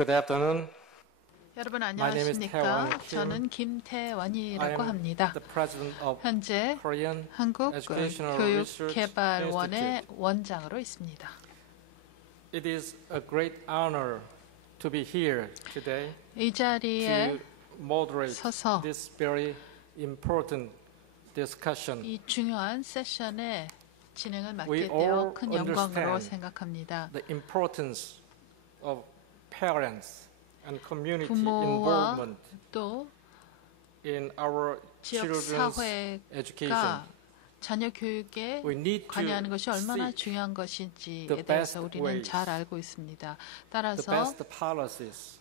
Good afternoon. 여러분 안녕하십니까? 저는 김태원이라고 합니다. 현재 한국 교육개발원의 원장으로 있습니다. It is a great honor to be here today 이 자리에 to moderate 서서 this very important discussion. 이 중요한 세션의 진행을 We 맡게 all 되어 큰 영광으로 understand 생각합니다. the importance of parents and community 부모와 involvement 또 in our 지역 children's education. 사회가 자녀 교육에 We need 관여하는 to 것이 얼마나 seek 중요한 것인지에 the 대해서 best 우리는 ways, 잘 알고 있습니다. the 따라서 best policies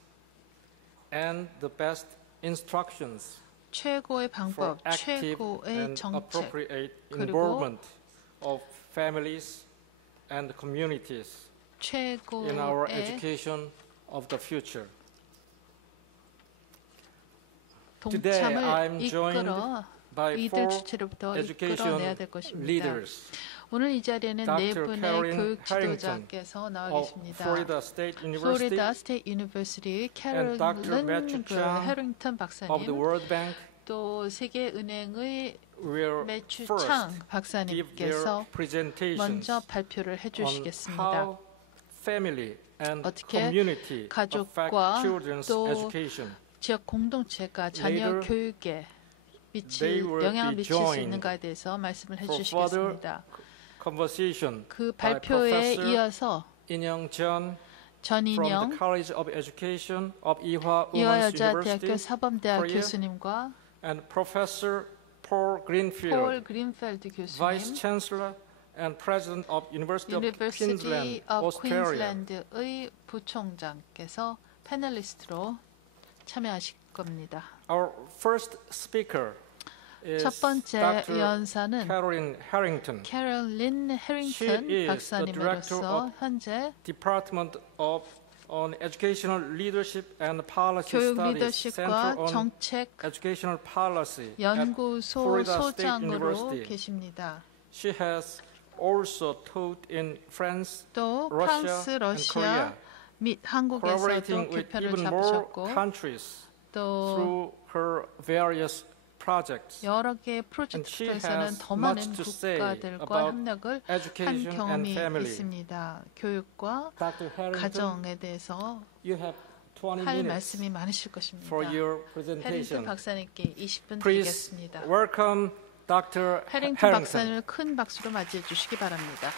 and the best instructions 최고의 for 방법, active 최고의 and 정책, appropriate 그리고 involvement of families and communities in our 최고의 education of the future. Today 동참을 I'm joined 이끌어 by 이들 four 주체로부터 education 이끌어내야 될 것입니다. leaders. 오늘 이 자리에는 네 Dr. 분의 Karen 교육 Harrington 지도자께서 나와 of 계십니다. Florida State 플로리다 University 스테이트 유니버시티 and Dr. Matthew 캐롤린 Chang 해링턴 of the 박사님, World Bank 또 세계은행의 will 매추 first 창 give their 박사님께서 presentations 먼저 발표를 on 해주시겠습니다. how family and 어떻게 community affect 가족과 children's 또 education. 지역 공동체가 자녀 Later, 교육에 they 미칠 will 영향을 be 미칠 수 joined 있는가에 대해서 말씀을 for 해주시겠습니다. Conversation 그 by 발표에 Professor 이어서 인영 Jeon from the 전인영 College of Education of Ewha Women's 이화여자대학교 University 사범대학 Korea 교수님과 and Professor Paul 폴 Greenfield, 그린펠드 Vice 교수님, Chancellor and President of University of University Queensland, of Australia. Queensland의 부총장께서 패널리스트로 참여하실 겁니다. Our first speaker is 첫 번째 Dr. 연사는 Caroline Harrington, 캐롤린 She 해링턴 is 박사님으로서 the director 현재 Department of on Educational Leadership and Policy 교육 Studies, Center 리더십과 on 정책 Educational Policy at 연구소 Florida State 소장으로 University. 계십니다. She has also taught in France, 또 Russia, 프랑스, and 러시아 Korea, 및 한국에서도 collaborating with 교편을 even more 잡으셨고 countries 또 through her various projects. 여러 개의 And she 프로젝트에서는 has 더 많은 much to say 국가들과 about 협력을 한 education and 경험이 family. 있습니다. 교육과 Dr. Harrington, 가정에 대해서 you have 20 할 minutes 말씀이 많으실 것입니다. for your 해링턴 presentation. 박사님께 20분 Please 드리겠습니다. welcome Dr. 해링턴 Harrington. 박사님을 큰 박수로 맞이해 주시기 바랍니다.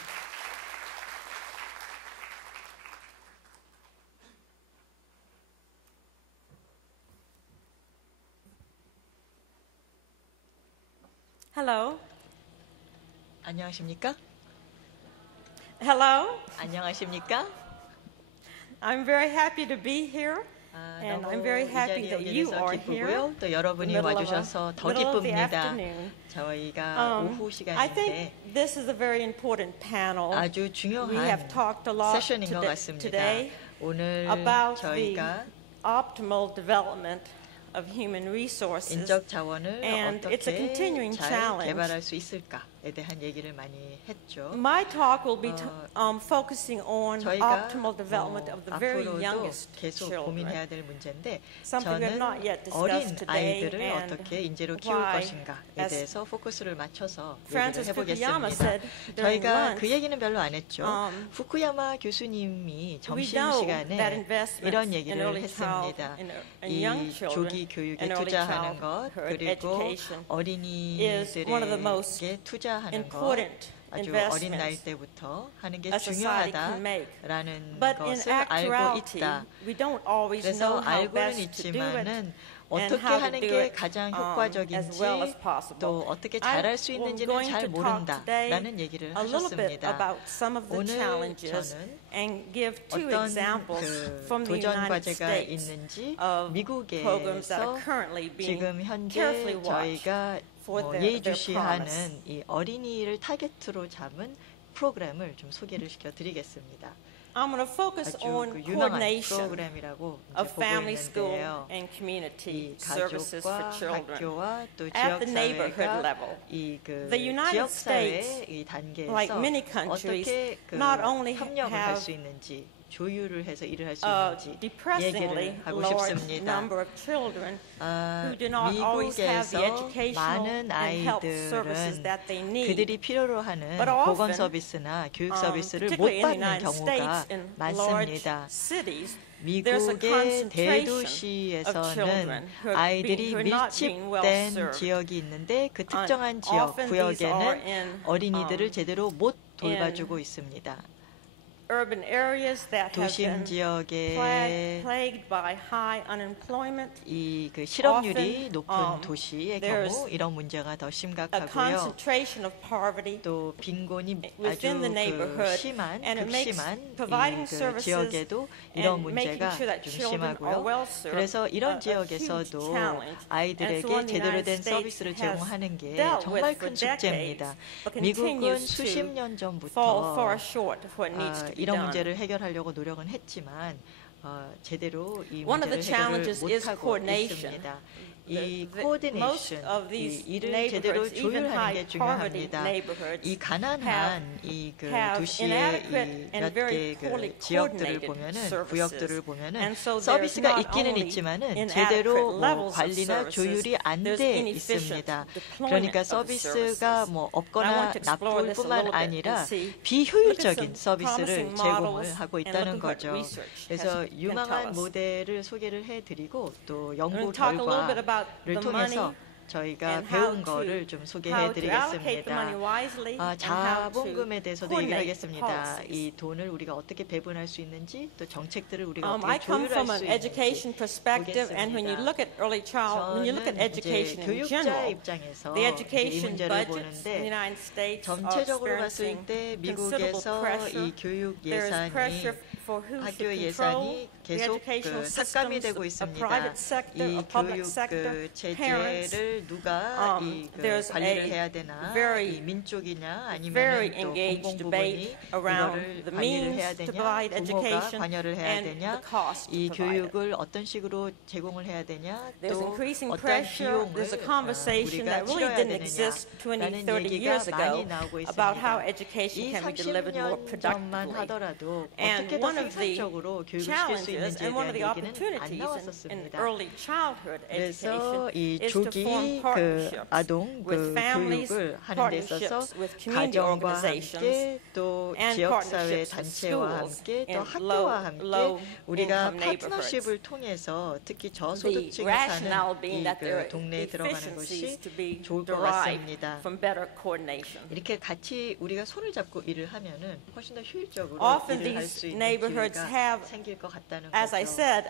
Hello. 안녕하십니까? Hello. 안녕하십니까? I'm very happy to be here. And 너무 I'm very 이 happy 자리에 that 오게 you 돼서 are here. 기쁘고요. 또 여러분이 middle of 와주셔서 더 middle of the 기쁩니다. afternoon. 저희가 오후 I 시간인데 think this is a very important panel. 아주 We have 중요한 talked a lot 세션인 것 같습니다. today 오늘 about the 저희가 optimal development of human resources. 인적 자원을 And it's a 어떻게 continuing 잘 challenge. 개발할 수 있을까에 대한 얘기를 많이 했죠. My talk will be focusing on 저희가 optimal development of the very 앞으로도 youngest 계속 children. 고민해야 될 문제인데 Something we have 저는 not yet 어린 discussed today 아이들을 and 어떻게 인재로 키울 why, 것인가에 as 대해서 포커스를 맞춰서 얘기를 Francis Fukuyama 해보겠습니다. said during 저희가 lunch, 그 얘기는 별로 안 했죠. 후쿠야마 교수님이 we know that 점심시간에 investments 이런 in 얘기를 early child, 했습니다. in young 이 children, 조기 교육에 and early 투자하는 것 childhood 그리고 education is one of the most 어린이들에게 투자하는 것 important 아주 어린 나이 investments 때부터 하는 게 a society can make. 중요하다라는 But in 것을 알고 actuality, 있다. we don't always 그래서 know how 알고는 best to do it 있지만은 and 어떻게 how to 하는 do 게 it 가장 as 효과적인지 well as possible. 또 어떻게 I'm 잘할 수 있는지는 going 잘 to talk today 모른다라는 얘기를 a little bit 하셨습니다. about some of the 오늘 challenges 저는 and give two 어떤 examples 그 from the 도전 United 과제가 States 있는지 of programs that 미국에서 are currently being 지금 현재 carefully watched 저희가 for their 예의주시하는 promise. 이 어린이를 타겟으로 잡은 프로그램을 좀 소개를 시켜드리겠습니다. I'm going to focus 아주 on 그 유명한 coordination 프로그램이라고 이제 of 보고 family, school, 있는데요. and community 이 services for 가족과 children 학교와 또 at the neighborhood 지역사회가 level. 이그 The United 지역사회 States, 이 단계에서 like many countries, 어떻게 그 not only 협력을 할 have 수 있는지 조율을 해서 일을 할 수 a 있는지 depressingly 얘기를 하고 large 싶습니다. number of children 아, who do not always have the 미국에서 educational 많은 and health services 아이들은 that they need. 그들이 필요로 하는 But often, 보건 서비스나 교육 서비스를 못 particularly in the 받는 United 경우가 States, in large 많습니다. cities, there's a 미국의 concentration of children 대도시에서는 아이들이 who are not being well 밀집된 served. 지역이 있는데 그 특정한 And 지역, often these are 구역에는 in, 어린이들을 제대로 못 돌봐주고 있습니다. urban areas that have 도심 been 지역에 plagued by high unemployment, 이 그 실업률이 often, 높은 도시의 경우 there's 이런 문제가 더 a 심각하고요. concentration of poverty 또 빈곤이 아주 within the 그 neighborhood, 심한 and it makes 극심한 providing 이 그 services 지역에도 이런 and making 문제가 sure that 좀 children are 심하고요. well served 그래서 이런 a huge 지역에서도 challenge. And so 아이들에게 when the 제대로 된 United States 서비스를 has 제공하는 게 dealt 정말 with for 큰 숙제입니다. decades, but 미국은 continues 수십 to 년 fall 전부터 far short of what needs to be 이런 done. 문제를 해결하려고 노력은 했지만 제대로 이 One of the 문제를 해결을 challenges is 못하고 coordination. 있습니다. 이 Most 코디네이션, of 이 these 일을 제대로 neighborhoods, even 조율하는 high 게 poverty 중요합니다. neighborhoods, 이 가난한 이 그 have 도시의 inadequate and 이몇 very 개 poorly 그 지역들을 coordinated 보면은 services. 구역들을 보면은 And so there's 서비스가 not 있기는 only 있지만은 inadequate 제대로 뭐 levels of 관리나 services, 조율이 안 there's 돼 inefficient 있습니다. deployment 그러니까 of the 서비스가 services. 뭐 I 없거나 want to explore 나쁠 this a 뿐만 little bit 아니라 and see, look at 비효율적인 some 서비스를 promising 제공을 models 하고 and 있다는 look at what 거죠. research 그래서 can tell 유망한 us. 모델을 소개를 해드리고 또 I'm 연구 going to talk a little bit about 결과를 the 통해서 money 저희가 and how 배운 to- 거를 좀 how to allocate the 소개해드리겠습니다. money wisely and how to 자본금에 대해서도 얘기를 coordinate 하겠습니다. policies. 이 돈을 우리가 어떻게 배분할 수 있는지 또 정책들을 우리가 I 어떻게 come 조율할 from 수 an 있는지 education perspective, and when you 보겠습니다. look at early child, when you look at 저는 education 이제 in 교육자 general, 입장에서 the 이 education 문제를 budgets in the 보는데 United States are 전체적으로 봤을 experiencing 때 considerable 미국에서 pressure. 이 교육 There is 예산이 pressure for who 학교 should 예산이 control the 계속 educational 그 삭감이 systems, 되고 a 있습니다. private sector, 이 a public 교육 sector, 그 parents. 체제를 누가 There's 관리를 a 해야 되나? very, 이 민쪽이냐 아니면 very 또 engaged 공공부문이 debate around 이거를 the 관리를 means 해야 to 되냐? provide 부모가 education 관여를 해야 and 되냐? the cost to 이 provide it. 교육을 어떤 식으로 제공을 해야 되냐? There's 또 increasing 어떤 pressure. 비용을 There's a conversation 우리가 that really 치러야 didn't exist 되느냐라는 20, 30 얘기가 years 많이 ago 나오고 about how 있습니다. education 이 can be delivered more 30년 전만 productively. 하더라도 And 어떻게 더 one of the 생산적으로 교육을 시킬 수 challenges 있는지에 and one of the 대한 얘기는 안 opportunities in 나왔었습니다. early childhood 그래서 education 이 is to 조기 form 그 partnerships 아동 with 그 families, 교육을 하는 데 있어서 partnerships with community 가정과 organizations, 함께 또 and 지역사회 partnerships with 단체와 schools 함께 또 in 학교와 low 함께 우리가 income neighborhoods. 파트너십을 통해서 특히 The 저소득층에 rationale 사는 being 이 that there 그 are 동네에 들어가는 efficiencies 것이 to be 좋을 것 derived 같습니다. from better coordination. 이렇게 같이 우리가 손을 잡고 일을 하면은 훨씬 더 효율적으로 Often 일을 할 these 수 있는 neighborhoods 기회가 have, 생길 것 같다는 As I 거죠. said,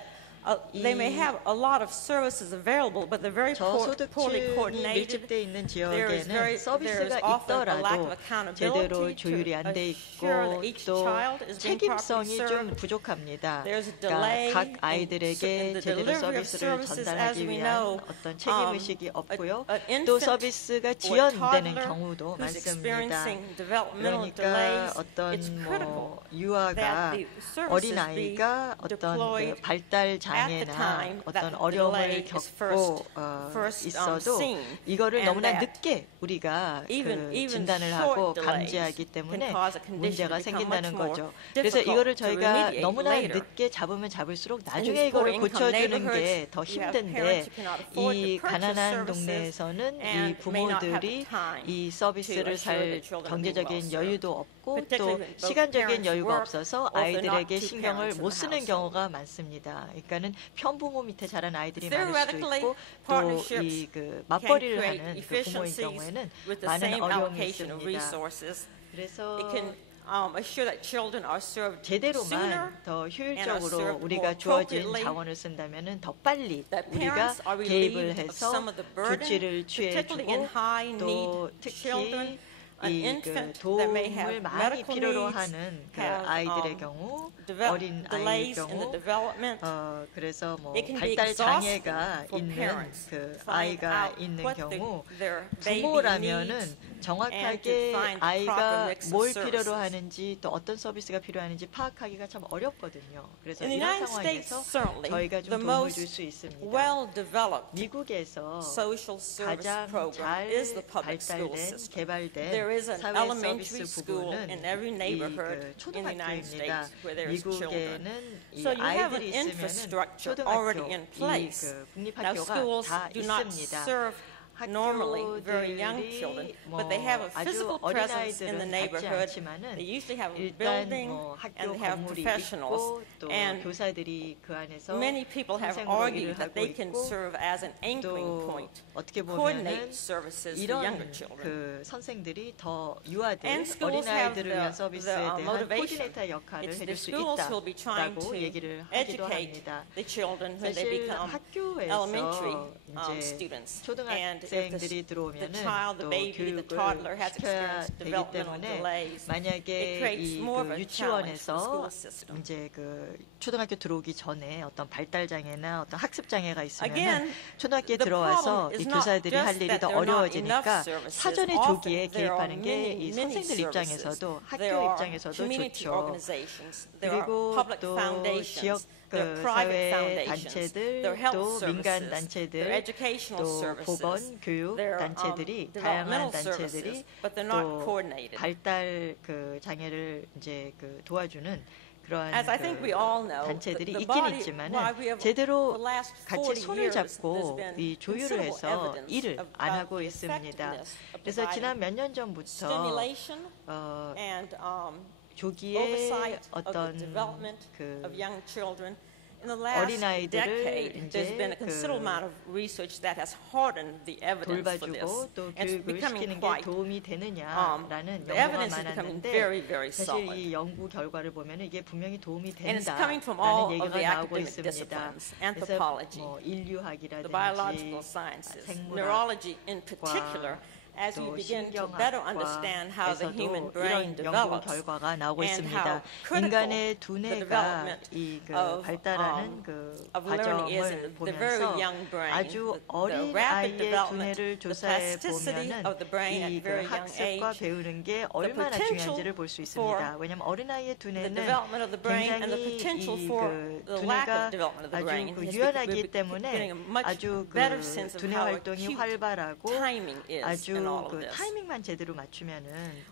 they may have a lot of services available, but they're very poorly 저소득층이 coordinated. 밀집돼 있는 There is 지역에는 서비스가 often a lack 있더라도 of 제대로 accountability 조율이 안 돼 to 있고 assure that each 또 child is being properly 책임성이 좀 served. 부족합니다. There's a 그러니까 delay 각 in 아이들에게 the 제대로 delivery of 서비스를 services, as 전달하기 we 위한 know. 어떤 책임의식이 없고요. An 또 infant 서비스가 or 지연되는 toddler 경우도 who's 많습니다. experiencing developmental 그러니까 delays, 어떤 it's critical 뭐 유아가 that the services 어린아이가 be 어떤 그 deployed 발달 at the 장애나 time 어떤 that the 어려움을 delay is 겪고 first 있어도 seen, 이거를 and 너무나 that 늦게 우리가 even 그 진단을 short 하고 delays 감지하기 때문에 can cause a condition 문제가 to become 생긴다는 much more 거죠. 그래서 difficult 이거를 to 저희가 remediate 너무나 later. 늦게 잡으면 잡을수록 In 나중에 these poor 이거를 income 고쳐주는 게 neighborhoods, 더 you have 힘든데 parents who cannot afford 이 to purchase 가난한 services 동네에서는 이 and may not have 부모들이 the time 이 to 서비스를 assure 살 that children are being well 경제적인 served. 여유도 없고 또 Particularly when both 시간적인 parents 여유가 work 없어서 or if they're not 아이들에게 two 신경을 parents in 못 the 쓰는 household. 경우가 많습니다. 그러니까는 편부모 밑에 자란 아이들이 많을 수도 Theoretically, 있고 또 partnerships 이 그 can 맞벌이를 create 하는 그 부모인 efficiencies 경우에는 with the 많은 same 어려움이 allocation of 있습니다. resources. 그래서 It can assure that children are served sooner, 제대로만 더 and are 효율적으로 served 우리가 more 주어진 appropriately. 자원을 쓴다면은 더 빨리 That 우리가 parents are 개입을 relieved of 해서 some of the burden, 조치를 particularly in 취해주고 high 또 need 특히 children. An 이 그 infant that may have 도움을 많이 medical 필요로 needs, 하는 그 have, 아이들의 경우 어린 아이의 delays in the 경우 development. 그래서 뭐 It can be 발달 exhausting 장애가 for 있는 parents 그 to find 아이가 out 있는 what 경우 their baby 부모라면은 needs and to 정확하게 find the proper 아이가 mix of 뭘 services. 필요로 하는지 또 어떤 서비스가 필요하는지 파악하기가 참 어렵거든요. 그래서 In the 이런 United States, 상황에서 certainly, 저희가 the 좀 도움을 most 줄 수 있습니다. well-developed 미국에서 social service 가장 program 잘 is the public school 발달된 system. 개발된 There There is an 사회 elementary 서비스 school 부분은 in every 이 neighborhood 그 in the United 초등학교입니다. States where there is children. 미국에는 이 So you have an 아이들이 있으면은 infrastructure 초등학교 already in 이 place. 그 Now, 국립학교가 schools 다 do not 있습니다. serve normally very young children, 학교들이 but they have a 아주 physical presence in the 어린아이들은 갖지 neighborhood. 않지만은 They usually have a 일단 building 뭐 학교 and they have 건물이 professionals. 있고 또 And 교사들이 그 안에서 many people have 선생으로 argued 일을 that 하고 they can 있고 serve as an anchoring 또 point, 어떻게 coordinate 보면은 services for 이런 younger children. 그 선생들이 더 유아들, And schools have 어린아이들을 위한 the 서비스에 대한 motivation. 코디네이터 역할을 It's the 해줄 수 schools who will be trying 있다라고 to 얘기를 하기도 educate 합니다. the children when they 사실 become 학교에서 elementary 이제 students. And if 초등학생들이 the 들어오면은 child, the 또 baby, the 교육을 toddler has 시켜야 experienced 되기 developmental 때문에 delays, it 만약에 creates 이 more of 그 a challenge for the school 유치원에서 system. 이제 그 초등학교 들어오기 전에 어떤 발달 장애나 어떤 학습 장애가 있으면 Again, 초등학교에 the 들어와서 problem is 이 not 교사들이 할 just 일이 that 더 there are not 어려워지니까 enough services. 사전에 Often 조기에 there are 개입하는 게 이 many 선생들 services. 입장에서도 학교 There are 입장에서도 community 좋죠. organizations, there are 그리고 public 또 지역 foundations, there are 그 private 사회 foundations, 단체들 there are health 또 민간 services, there are 단체들 educational 또 services, 보건 교육 there are 단체들이 developmental 다양한 단체들이 services, but they're not 또 coordinated. 발달 그 장애를 이제 그 도와주는 그러한 As I think 그 we all know, 단체들이 the 있긴 body, 있지만은 why we have 제대로 for the last 같이 40 손을 years, there's 잡고 been 이 조율을 considerable 해서 evidence 일을 안 about 하고 the 있습니다. effectiveness of 그래서 지난 몇 년 전부터 stimulation 어, and 조기에 oversight of the 어떤 development 그 of young children. In the last 어린아이들을 decade, there's been a 이제 considerable 그 amount of research that has hardened the evidence for this. 돌봐주고 또 And it's 교육을 becoming 시키는 게 quite, 도움이 되느냐라는 the 연구가 evidence is becoming 많았는데 very, very 사실 solid. 이 연구 결과를 보면 이게 분명히 도움이 And it's coming from all 된다라는 of the 얘기가 나오고 academic 있습니다. disciplines, 그래서 anthropology, 뭐 the 인류학이라든지 biological sciences, 생물학, neurology in particular, as we 또 begin to better understand how the human 신경학과에서도 brain 이런 연구 develops 결과가 나오고 and 있습니다. how critical 인간의 the 두뇌가 development 이 그 of, 발달하는 그 of learning is in 과정을 the very 보면서 young brain, 아주 the 어린 rapid 아이의 development, 두뇌를 the 조사해 plasticity 보면은 of the brain at 이 그 very young 학습과 age, 배우는 게 얼마나 potential 중요한지를 볼 수 for 있습니다. 왜냐하면 어린아이의 the 두뇌는 development of the brain and the 굉장히 potential 이 for 그 the lack of 두뇌가 development of the brain 아주 그 is 유연하기 getting 때문에 a much 아주 그 better sense of 두뇌 how 활동이 acute 활발하고 timing is in 아주 all of 그 this. 타이밍만 제대로 맞추면은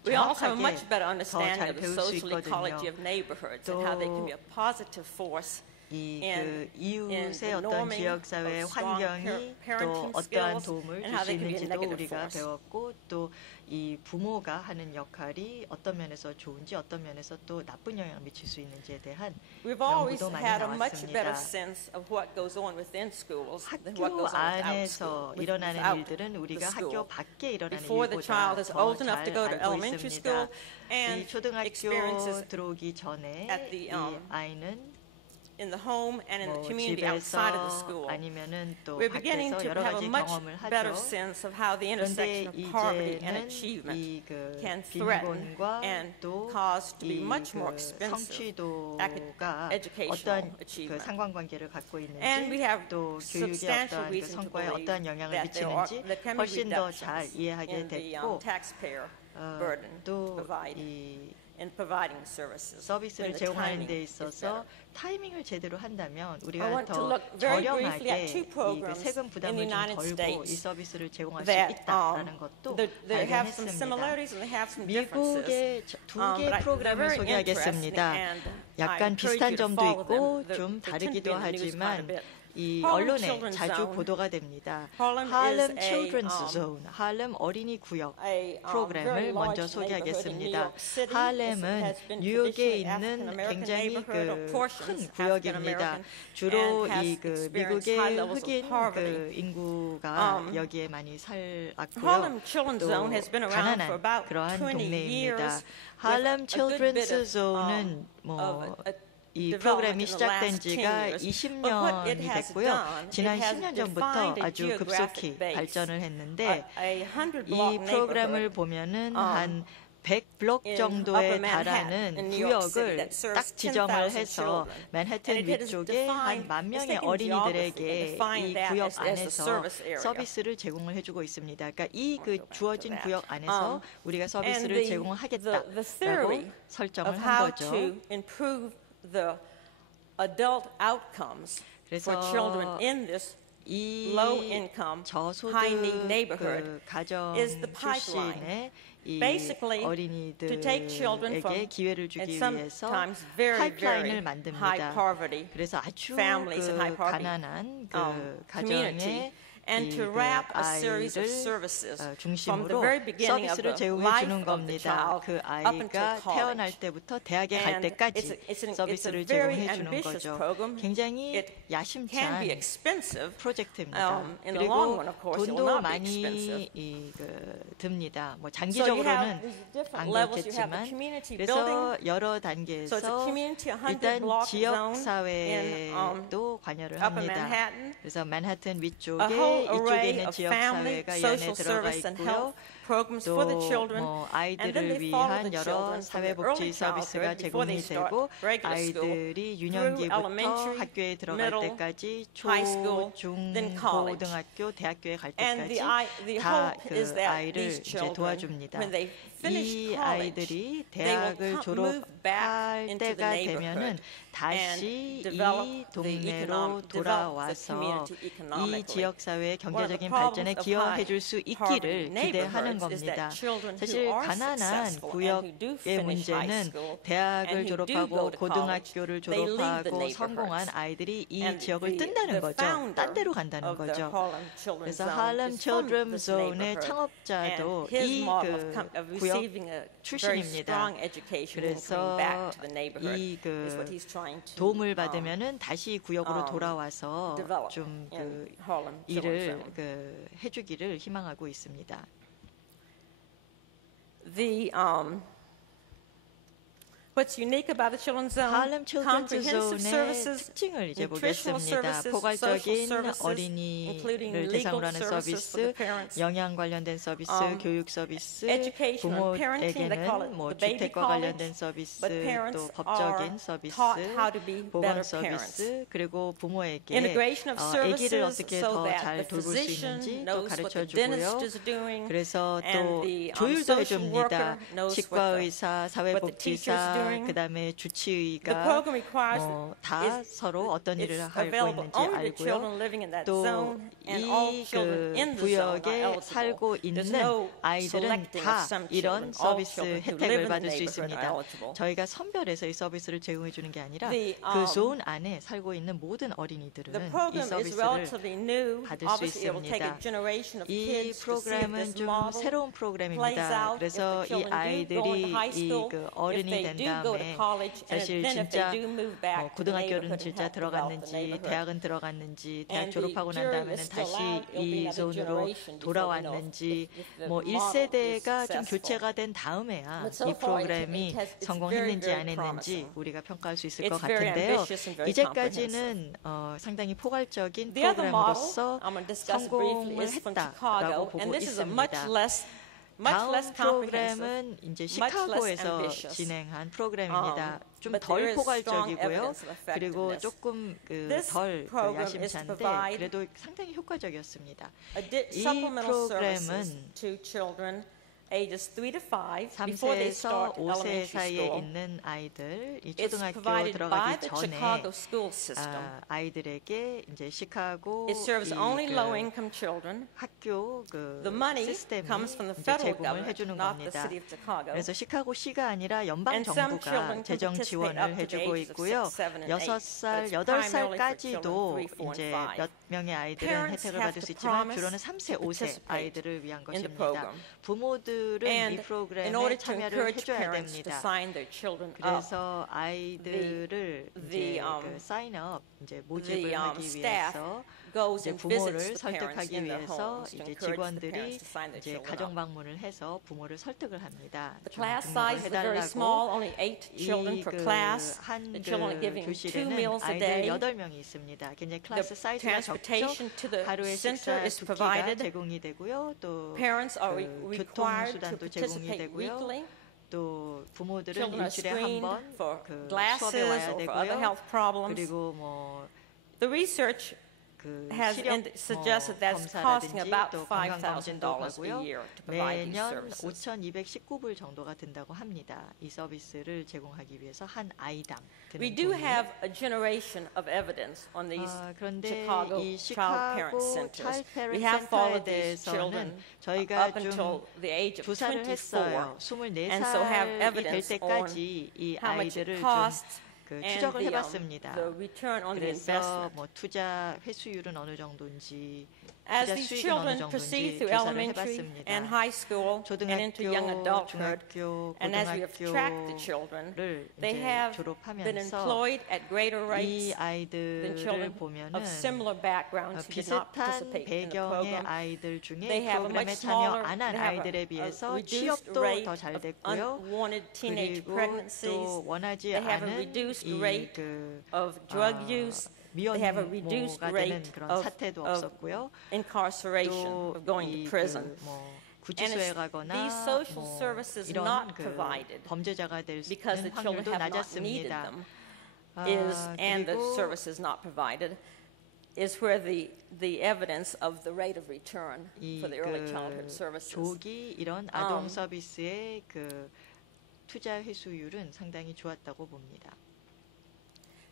We also have a 정확하게 much better 더 understanding 잘 of the 배울 수 social ecology 있거든요. of neighborhoods and how they can be a positive force 이 in 그 이웃의 the 어떤 norming 지역 사회 of strong 환경이 또 parenting 어떠한 skills 도움을 and 줄 how 수 they can be a 있는지도 negative 우리가 force. 배웠고 또 이 부모가 하는 역할이 어떤 면에서 좋은지 어떤 면에서 또 나쁜 영향을 미칠 수 있는지에 대한 We've always 연구도 많이 had a much better 나왔습니다. sense of what goes on within schools than what 학교 goes on without 안에서 school. 일어나는 without 일들은 the 우리가 school. 학교 밖에 일어나는 Before the 일보다 child is old 더 enough to 잘 go to 알고 elementary school 있습니다. 이 and 초등학교 experiences 들어오기 전에 at the, 이 아이는 in the home and in the 뭐 community outside of the 집에서 school. 아니면은 또 We're beginning 밖에서 to 여러 have a 가지 much 경험을 better 하죠. sense of how the 그런데 intersection of poverty and 이제는 achievement 이그 can threaten 빈곤과 and 또 cause to be 이 much more 그 expensive 성취도가 educational 어떠한 그 achievement. 상관관계를 갖고 And we 있는지 have 또 교육의 substantial 어떠한 그 reason to 성과에 believe 어떠한 영향을 that 미치는지 there can be 훨씬 더 잘 reductions 이해하게 in the 됐고 taxpayer burden 또 provided 이 in providing services. 서비스를 when the 제공하는 데 timing is 있어서 better. 타이밍을 제대로 한다면 I 우리가 want to 더 look very briefly 저렴하게 at two 이 그 programs 세금 in the 부담을 좀 United 덜고 이 States 서비스를 제공할 수 that 있다라는 것도 they have some 발견했습니다. similarities and they have some differences. 미국의 두 But 개의 they're 프로그램을 very 소개하겠습니다. interesting and I 약간 encourage 비슷한 you to 점도 follow 있고 them. 좀 They tend to be 다르기도 in the news quite a 하지만 bit. 이 Harlem 언론에 Children's 자주 Zone. 보도가 됩니다. Harlem Harlem is a, Children's Zone, 하렘 어린이 구역 a very 프로그램을 먼저 large neighborhood in New 소개하겠습니다. York City. 하렘은 It has been 뉴욕에 traditionally 있는 African-American 굉장히 neighborhood or 그 portions 큰 구역입니다. African-American 주로 and has 이 그 experienced 미국의 high levels of 흑인 poverty. 그 인구가 여기에 많이 살았고요. Harlem Children's 또 Zone has been around for 가난한 about 그러한 20 동네입니다. years. 하렘 with a good bit Children's of, Zone은 뭐 이 development 프로그램이 in the 시작된 last 10 지가 years. But what it 20년이 has 됐고요. done, 지난 it has 10년 전부터 defined a 아주 급속히 geographic base. 발전을 했는데 A 100 이 block 프로그램을 neighborhood 보면은 한 100블록 in 정도에 Upper Manhattan, 달하는 in New York City, 구역을 that serves 딱 지정을 10,000 해서 children. 맨해튼 And it has 위쪽에 defined- 한 10,000명의 it's taken 어린이들에게 geography and defined 이 that 구역 as the 안에서 service area. 서비스를 제공을 해주고 있습니다. 그러니까 이 그 go back to 주어진 that. 구역 안에서 우리가 서비스를 the 제공하겠다라고 theory 설정을 of 한 how 거죠. to improve the adult outcomes for 그래서 children in this 이 low income, high need neighborhood 저소득 가정 is the pipeline. 출신의 이 Basically, to take children 어린이들에게 from 기회를 and 주기 위해서 sometimes very, 파이프라인을 very 만듭니다. high poverty 그래서 아주 families and high poverty 가난한 community 가정의 and to wrap a series of services from the 중심으로 very beginning of 서비스를 the 제공해 life 주는 of the 겁니다. child 그 up until 아이가 태어날 college. 때부터 대학에 갈 And 때까지 it's a 서비스를 very 제공해 주는 ambitious 거죠. program. 굉장히 It can 야심찬 be expensive. 프로젝트입니다. In the long 그리고 run, of course, it will 돈도 not be 많이 expensive. 듭니다. 뭐 So you have 장기적으로는 these different 안 levels. You have the 그렇겠지만 community 그래서 building. 여러 So it's a 단계에서 community 100 일단 block 지역 zone in 사회도 관여를 Upper 합니다. Manhattan. 그래서 맨하튼 A 위쪽에 whole 이쪽에 array 있는 of 지역 family, 사회가 이 social 안에 들어가 service and 있고요. health programs for the children. 또 And then 아이들을 they follow 위한 the 여러 children from the 사회복지 early 서비스가 childhood before they 제공이 start 되고 regular school 아이들이 through 유년기부터 elementary, 학교에 들어갈 middle, 때까지 초, high school, 중, then college. 고등학교, 대학교에 갈 And 때까지 the 다 hope is 그 that 아이를 these 이제 children, 도와줍니다. when they finish 이 college, 아이들이 they will 대학을 move back 졸업할 into the 때가 되면은 neighborhood 다시 develop 이 the 동네로 develop the 돌아와서 community 이 economically. 지역 사회의 One of the 경제적인 problems 발전에 of 기여해 줄 수 high poverty 있기를 기대하는 neighborhoods is 겁니다. that children who 사실 are 가난한 successful and who do 구역의 finish high 문제는 school 대학을 and who do 졸업하고 go to 고등학교를 college, they leave the 졸업하고 성공한 neighborhoods. 아이들이 이 And 지역을 뜬다는 the 거죠. founder 딴 데로 간다는 of the 거죠. Harlem Children's 그래서 Zone 할렘 is from 칠드런 this 존의 neighborhood. 창업자도 And his 이 model 그 of 구역 receiving a very 출신입니다. strong education and coming back 그래서 to the neighborhood 이 is what 그 he's trying to 도움을 받으면은 다시 구역으로 돌아와서 develop 좀 그 in Harlem Children's 일을 Zone. 그 해주기를 희망하고 있습니다. The what's unique about the Children's Zone? 할렘 칠드런스 Comprehensive 존의 services, 특징을 이제 nutritional 보겠습니다. services, 포괄적인 social services, including 어린이를 legal 대상으로 하는 services for the 서비스, parents, 영양 관련된 서비스, 교육 서비스, education and parenting, they call it 부모에게는 뭐 the baby 주택과 college, 관련된 서비스, but parents 또 are 법적인 서비스, taught how to be 보건 better parents. 서비스, 그리고 부모에게 Integration of 아기를 services 어떻게 so 더 that 잘 the 돌볼 수 physician 있는지 또 knows what 가르쳐 the dentist 주고요. is doing, 그래서 and 또 the 조율도 social worker 해줍니다. knows 치과 의사, what the teacher's 사회복지사, doing. 그다음에 The 주치의가 program requires 다 is- 서로 어떤 일을 it's 하고 available 있는지 only to 알고요. children living in that 또 zone, and all 이 children 그 in the zone are 구역에 eligible. 살고 There's 있는 no 아이들은 selecting 다 of some 이런 children. All 서비스 children who live 혜택을 in the 받을 수 neighborhood 있습니다. are eligible. 저희가 선별해서 이 서비스를 제공해 주는 게 아니라 The, 그 존 안에 살고 있는 모든 어린이들은 The 이 program is 서비스를 relatively new. 받을 수 Obviously, it will take a 있습니다. generation of 이 kids to see if 프로그램은 this 좀 model 새로운 plays 프로그램입니다. out. 그래서 If the 이 children do go 아이들이 into high 이 school, 그 if 어른이 they 된 do go to 다음에 college, and 사실 then if 진짜 they do move back to the 고등학교는 neighborhood and 진짜 help develop the 들어갔는지 neighborhood. 대학은 들어갔는지 대학 And 졸업하고 the 난 jury 다음에는 is still 다시 out. It'll be 이 another 존으로 generation before we know 돌아왔는지 if the 뭐 model is 1세대가 좀 successful. 교체가 된 다음에야 But so 이 far, 프로그램이 it's 성공했는지 very, 안 very 했는지 promising. 우리가 평가할 수 있을 것 It's very 같은데요. ambitious and very 이제까지는 상당히 포괄적인 The other model 프로그램으로서 I'm going to discuss briefly 성공을 is from 했다라고 Chicago, 보고 and this is a much 있습니다. less 다음 comprehensive. 프로그램은 이제 much less 시카고에서 ambitious. 진행한 프로그램입니다. 좀 but 덜 there is strong 포괄적이고요. evidence of 그리고 effectiveness. 조금 This 덜 program is to 야심찬데 provide 그래도 상당히 효과적이었습니다. 이 supplemental services 프로그램은 to children ages 3 to 5 before they 3세에서 start 5세 elementary 사이에 school. 있는 아이들, 이 It's 초등학교 provided by 들어가기 the 전에 Chicago school system. 아이들에게 이제 시카고 It serves 이 only 그 low-income children. 학교 그 The money 시스템이 comes from the 이제 federal 제공을 government, 해주는 not the 겁니다. city of Chicago. 그래서 시카고시가 아니라 연방 And some 정부가 children can 재정 participate 지원을 up to the 해주고 ages of 있고요. 6, 7, and 8, 6살, but it's primarily for 8살까지도 children 3, 4, 이제 and 5. 몇 명의 아이들은 Parents 혜택을 have 받을 to 수 있지만 promise 주로는 3세, to 5세 participate 아이들을 위한 in the 것입니다. program. 부모들은 이 And in 프로그램에 order to 참여를 encourage 해줘야 parents to 됩니다. sign their children up, 그래서 아이들을 the, 이제 그 사인업 이제 모집을 the 하기 staff 위해서 goes 이제 and visits 부모를 the parents 설득하기 in their 위해서 homes to 이제 encourage the 직원들이 parents to sign their 이제 children 가정 up. 방문을 해서 부모를 설득을 합니다. The 좀 class 등록을 size is very 해달라고. small, only 8 children per class. 한 The children are given 2 교실에는 meals a 아이들 day. 8명이 있습니다. 굉장히 클래스 The 사이즈가 적죠. transportation to the 하루에 center 식사 is 2끼가 provided. 제공이 되고요. 또 Parents are 그 required to 교통수단도 제공이 participate 되고요. weekly. 또 부모들은 Children are 일주일에 screened 한번 for 그 수업에 glasses 와야 or for other 되고요. health problems. 그리고 뭐 The research 그 has 시력 suggested that's costing 검사라든지 about 또 건강검진도 $5,000 a 가고요. year to provide these 매년 services. 5,219불 정도가 든다고 합니다. 이 서비스를 제공하기 위해서 한 아이당 드는 We do 돈이. have a generation of evidence on these 그런데 Chicago 이 Child Parent 시카고 Centers. 차일드 페런트 We have 센터에 followed these children 대해서는 저희가 up until 좀 the age of 조사를 24 했어요. and so have 24살이 될 evidence 때까지 이 how much 아이들을 it 좀 costs 그 and 추적을 the 해봤습니다. return on the 그래서 investment. 뭐 투자 회수율은 어느 정도인지 As 투자 these 수익은 어느 children proceed 정도인지 through 조사를 elementary 해봤습니다. and high school and into young 초등학교, adulthood, 중학교, and as we have tracked the children, 고등학교를 they 이제 have been 졸업하면서 employed at greater 이 rates than 아이들을 children 보면은 of similar backgrounds who did not 비슷한 participate in the 배경의 program. 아이들 중에 They have a 프로그램에 much 참여 smaller, 안 한 they have 아이들에 a 비해서 reduced 취업도 rate 더 잘 of 됐고요. unwanted teenage 그리고 pregnancies. 또 원하지 They have a 않은 reduced 이 rate 그 of drug use. They have a reduced 미혼모가 되는 rate 그런 of 사태도 없었고요. incarceration, of going to prison. 뭐 And 구치소에 it's 가거나 these social 뭐 services 이런 not 그 provided 범죄자가 될 수 because the 있는 children 확률도 have not needed 낮았습니다. them and the 그리고 services not provided is where the evidence of the rate of return for the early childhood services. 조기 이런 아동 서비스의 그 투자 회수율은 상당히 좋았다고 봅니다.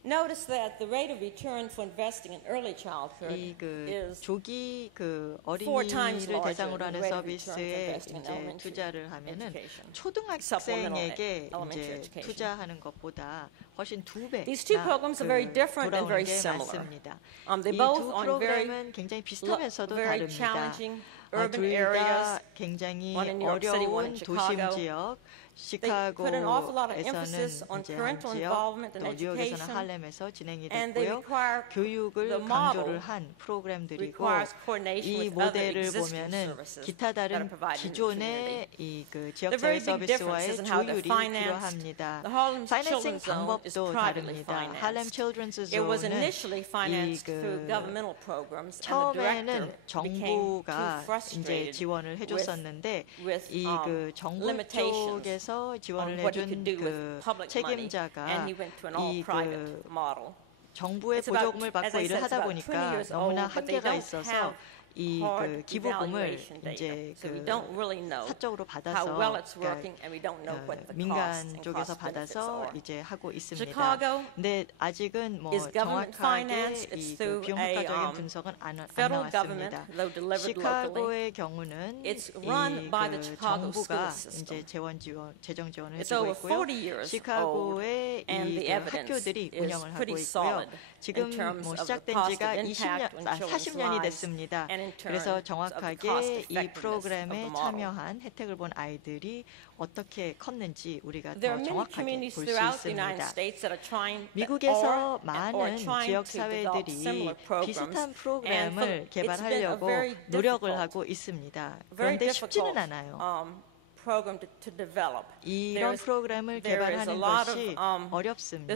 Notice that the rate of return for investing in early childhood 이 그 is 조기 그 4 times 어린이를 larger 대상으로 than 하는 the rate of return for 서비스에 investing in 이제 elementary 투자를 하면은 education. 초등학생에게 elementary 이제 education. 투자하는 것보다 훨씬 2배. These two programs are very different and very similar. 많습니다. They 이 both 두 on very 프로그램은 굉장히 비슷하면서도 very 다릅니다. challenging urban 둘 areas. 다 굉장히 one in New York City, one in 어려운 도심 Chicago. 지역, They put an awful lot of 시카고에서는 emphasis on 이제 한 parental 지역, involvement 또 and 뉴욕에서는 education, 할렘에서 진행이 and they 됐고요. require 교육을 the model 강조를 한 프로그램들이고 requires coordination 이 with other 모델을 existing 보면은 services 기타 that are 다른 provided in the 기존의 이 그 There are 지역사회 very big differences 서비스와의 in how they're 조율이 financed. 필요합니다. The Harlem 파이낸싱 Children's Zone is 방법도 privately 다릅니다. 할렘 financed. 칠드런스 It was 존은 initially financed through 그 governmental programs, and the 처음에는 director became too 정부가 이제 frustrated 지원을 해줬었는데 with 이 그 정부 limitations 쪽에서 on 지원을 what he 해준 could do with 그 public money, 책임자가 and he went to an 이 all-private 그 model. 정부의 It's about, 보조금을 as 받고 I 일을 said, it's 하다 about 20 보니까 years 너무나 old, but they 한계가 don't 있어서 have 이 hard 그 기부금을 evaluation data, 이제 so we 그 don't really know 사적으로 how 받아서 well it's 그러니까 working, and we don't know what the costs 민간 and 쪽에서 cost benefits 받아서 are. 이제 하고 있습니다. Chicago 근데 아직은 뭐 is government 정확하게 financed. It's 이 그 through 비용 a, 효과적인 분석은 안 federal government, 나왔습니다. though delivered locally. 시카고의 경우는 It's run by the 그 Chicago 정부가 school system. 이제 재정 지원을 It's 해주고 over 있고요. 40 years old, 시카고의 and 이 the 그 evidence 학교들이 is 운영을 하고 pretty 있고요. solid 지금 in terms 뭐 of the 시작된 positive 지가 impact on children's 40년이 lives 됐습니다. and in terms 그래서 of the 정확하게 cost 이 effectiveness of the 프로그램에 model. 참여한 혜택을 본 아이들이 어떻게 컸는지 우리가 There are 더 many 정확하게 communities 볼 수 throughout the United 있습니다. States that are trying 미국에서 or 많은 trying 지역 to develop 사회들이 similar programs. 비슷한 And 프로그램을 it's been a 개발하려고 very 노력을 difficult, 하고 있습니다. very 그런데 쉽지는 difficult 않아요. program to develop. 이런 프로그램을 there is a 개발하는 lot 것이 of, 어렵습니다.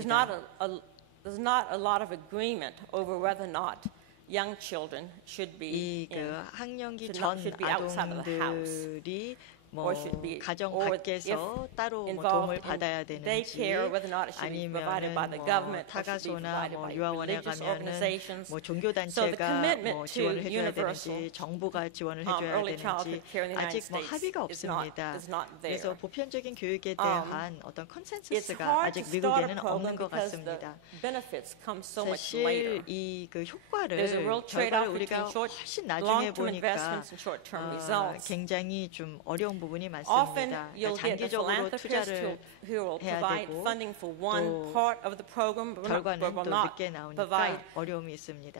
there's not a lot of agreement over whether or not young children should be 이 그 in 학령기 should 전 not- should be outside of the house. 아동들이 뭐 or should be- 가정 or 밖에서 따로 뭐 involved 도움을 in 받아야 되는지 daycare, whether or not it should be provided 아니면은 by the 뭐 government or should be 타가소나 provided 뭐 by 유아원에 religious 가면은 organizations. 뭐 종교 So the 단체가 commitment 뭐 to 지원을 해줘야 universal, 되는지 정부가 지원을 해줘야 early childhood 되는지 care in the United 아직 뭐 States 합의가 is not 없습니다. there. 그래서 보편적인 교육에 대한 어떤 It's 컨센서스가 hard 아직 to start a 미국에는 program 없는 것 because the 같습니다. benefits come so much later. 사실 이 그 효과를 There's a real 결과를 trade-off 우리가 between short, 훨씬 나중에 long-term 보니까 investments and short-term results. 굉장히 좀 어려운 부분이 Often 많습니다. you'll 그러니까 get a 장기적으로 philanthropist 투자를 who will 해야 provide 되고 funding for one 또 part of the program, but 결과는 will 또 not 늦게 나오니까 provide 어려움이 있습니다.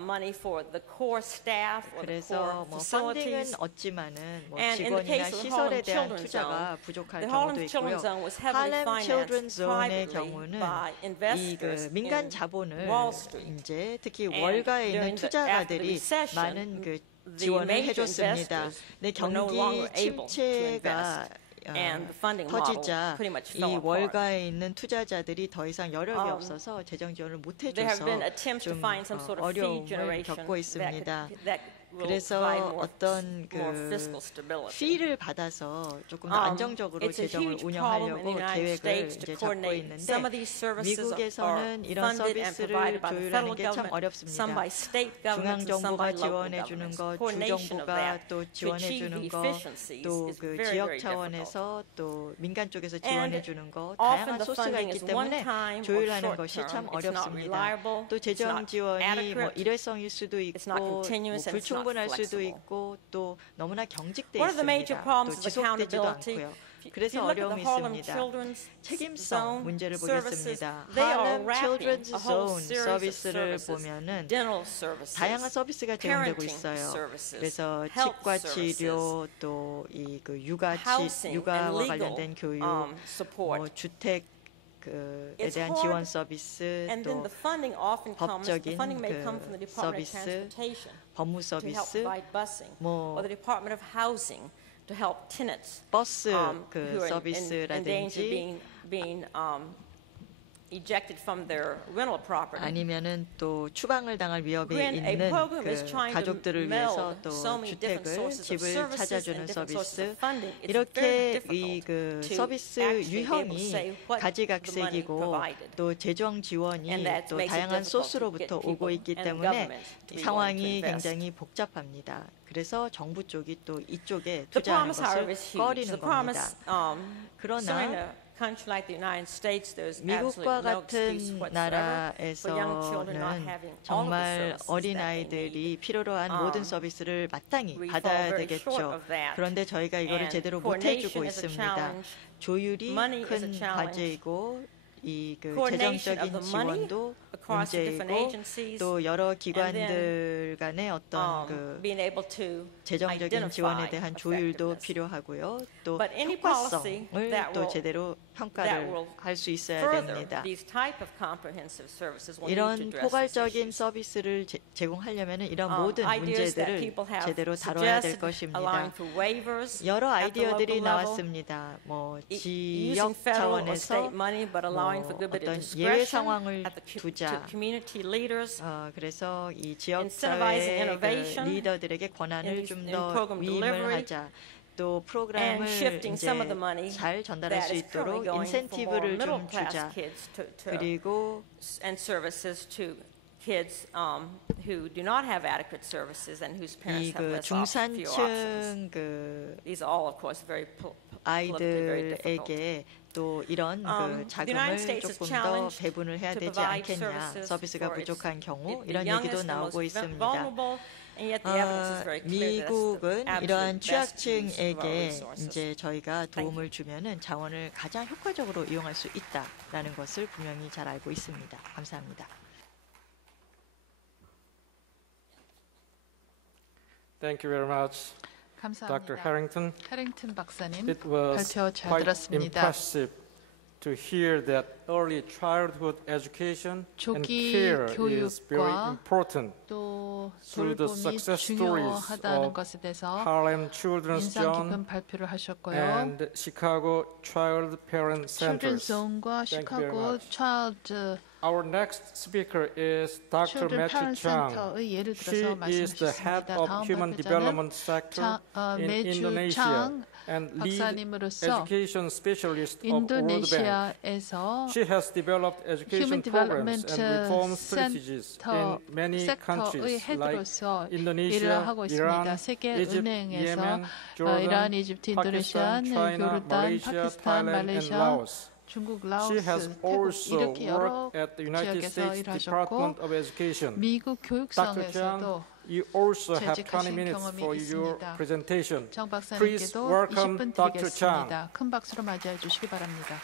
money for the core staff or the core 그래서 뭐 facilities. 펀딩은 얻지만은 뭐 And in the 직원이나 case of the 시설에 Harlem 대한 Children's 투자가 Zone, 부족할 The 경우도 Harlem 있고요. Children's Zone was heavily 할렘 financed 칠드런스 존의 privately 경우는 by 이 그 investors 민간 in 자본을 Wall Street. 이제 특히 And 월가에 during 있는 after the 투자가들이 recession, 많은 그 the 지원을 major 해줬습니다. investors 근데 were no longer 경기 able to 침체가 invest. And the funding model 터지자 pretty much 이 fell apart. 월가에 있는 투자자들이 더 이상 여력이 없어서 재정 지원을 못 There have 해줘서 been attempts to 좀 find some sort of feed 어려움을 generation 겪고 있습니다. that will 그래서 provide more 어떤 그 fiscal stability. fee를 받아서 조금 더 안정적으로 It's a 재정을 huge problem in the 운영하려고 United 계획을 States to 이제 잡고 coordinate. Some of 있는데 these services are 미국에서는 이런 funded and 서비스를 provided by the 조율하는 federal 게 참 government, some 어렵습니다. by state governments, and some 중앙정부가 by local 지원해 주는 governments. 것, Coordination of 주정부가 that 또 to 지원해 achieve 주는 the 것, efficiencies 또 is 그 very, 지역 very difficult. 차원에서 또 민간 쪽에서 지원해 주는 것, Often 다양한 the 소스가 funding 있기 is one 때문에 time or 조율하는 short 것이 term. 참 It's not 어렵습니다. reliable. 또 It's 재정 not 지원이 뭐 adequate. 일회성일 수도 It's not 있고 뭐 continuous and it's not 불충분할 수도 flexible. 있고 또 너무나 경직돼 One of the major 있습니다. 또 problems is 지속되지도 accountability. 않고요. If you 그래서 look at the 어려움이 Harlem 있습니다. Children's 책임성 Zone 문제를 services, 보겠습니다. they are Harlem wrapping Children's a whole Zone series of 서비스를 services, 보면은 dental services, 다양한 서비스가 제공되고 parenting 있어요. services, 그래서 health 치과 치료, 또 이 그 housing and 육아와 legal 관련된 교육, support. 뭐 주택 그에 It's 대한 hard, 지원 서비스, And then 또 the funding often comes, the 법적인 funding may 그 come from the Department of 서비스, Transportation 법무 to help 서비스, provide busing, 뭐 or the Department of Housing to help tenants 버스 who 그 are in danger 서비스라든지 being ejected from their rental property. 아니면은 또 추방을 당할 위협이 When a 있는 program is 그 trying to 가족들을 위해서 meld 또 so many different 주택을 sources of 집을 services 찾아주는 and different sources 서비스 of funding, it's very 이렇게 difficult 이 그 to 서비스 actually be able to 유형이 say what the money 가지각색이고 provided. 또 재정 지원이 And that 또 makes it 다양한 difficult to 소스로부터 get 오고 people 있기 and 때문에 government to be willing to 상황이 invest. 굉장히 복잡합니다. 그래서 정부 쪽이 또 이쪽에 The 투자하는 promise, however, 것을 is huge. 꺼리는 The 겁니다. promise, so in a country like the United States, there's 미국과 absolutely no excuse 같은 whatsoever for young children not 나라에서는 having all of the 정말 services that they 어린아이들이 need. 필요로 한 모든 서비스를 마땅히 We 받아야 fall very short 되겠죠. of that. 그런데 저희가 이거를 And 제대로 coordination 못해주고 is a 있습니다. challenge. 조율이 Money is a 큰 challenge. 과제이고 이 그 Coordination of 재정적인 the money 지원도 across the different 문제이고 agencies, 또 여러 and 기관들 간의 어떤 그 being able to 재정적인 지원에 identify 대한 조율도 effectiveness. 필요하고요. 또 But any policy 효과성을 that 또 will- 제대로 that 평가를 will 할 수 있어야 Further, 됩니다. these type of comprehensive services will need to 이런 address these 포괄적인 issues. 서비스를 제공하려면 이런 모든 Ideas that 문제들을 people have 제대로 다뤄야 suggested, 될 것입니다. allowing for waivers 여러 at the 아이디어들이 local level, 나왔습니다. 뭐 using 지역 federal or 차원에서 state money, but allowing for 뭐 good bit of 어떤 예외 discretion 상황을 at the 두자. to community leaders. 그래서 이 지역 Incentivizing 사회의 innovation 그 리더들에게 권한을 좀 in 더 program 위임을 delivery, 하자. 또 and 프로그램을 shifting 이제 some of the money 잘 전달할 that 수 is currently 있도록 going for more 인센티브를 middle 좀 class 주자. kids to 그리고 and services to kids who do not have adequate services and whose parents 이 have 그 less few options. 중산층 그 These are all, of course, very politically very difficult. 아이들에게 또 이런 The 그 United 자금을 States is 조금 더 challenged 배분을 해야 to 되지 provide 않겠냐. services 서비스가 for its- 부족한 경우 the 이런 youngest 얘기도 and 나오고 most 있습니다. vulnerable, and yet the evidence is very clear that that's 미국은 the 이러한 absolute best use of our 취약층에게 resources. 이제 저희가 도움을 주면은 자원을 가장 효과적으로 이용할 수 있다라는 것을 분명히 잘 알고 있습니다. 감사합니다. Thank you very much, Dr. 감사합니다. Harrington. 해링턴 박사님 It was 발표 잘 quite 들었습니다. impressive to hear that early childhood education and 조기 care is very 교육과 important. 또 Through the 돌봄이 success stories 중요하다는 of 것에 대해서 Harlem Children's 인상 깊은 Zone 발표를 하셨고요. and Chicago Child Parent Children's Centers. Zone과 Thank you very 시카고 much. 차일드 Our next speaker is Dr. Children Matthew Parent Chang. Center의 예를 She 들어서 is the head 말씀하셨습니다. of 다음 Human 발표자는 Development Sector in 매주 Indonesia 창 and lead 박사님으로서 education specialist of World Bank. 인도네시아에서 She has developed education Human programs Development and reform strategies in many 섹터의 countries like 헤드로서 일을 Indonesia, 하고 Iran, 있습니다. Egypt, 세계은행에서 Yemen, Jordan, 이란, 이집트, 인도네시아, Pakistan, China, 요르단, Malaysia, 파키스탄, Thailand, and 말레이시아, Laos. 중국, She has 라오스, 태국 also 이렇게 여러 worked at the United 지역에서 States 일하셨고 Department of Education. 미국 Dr. 교육청에서도 Chang, you also have 20 재직하신 minutes 경험이 for your 있습니다. presentation. 정 Please 박사님께도 welcome 20분 Dr. Chang. 드리겠습니다. 큰 박수로 맞이해 주시기 바랍니다.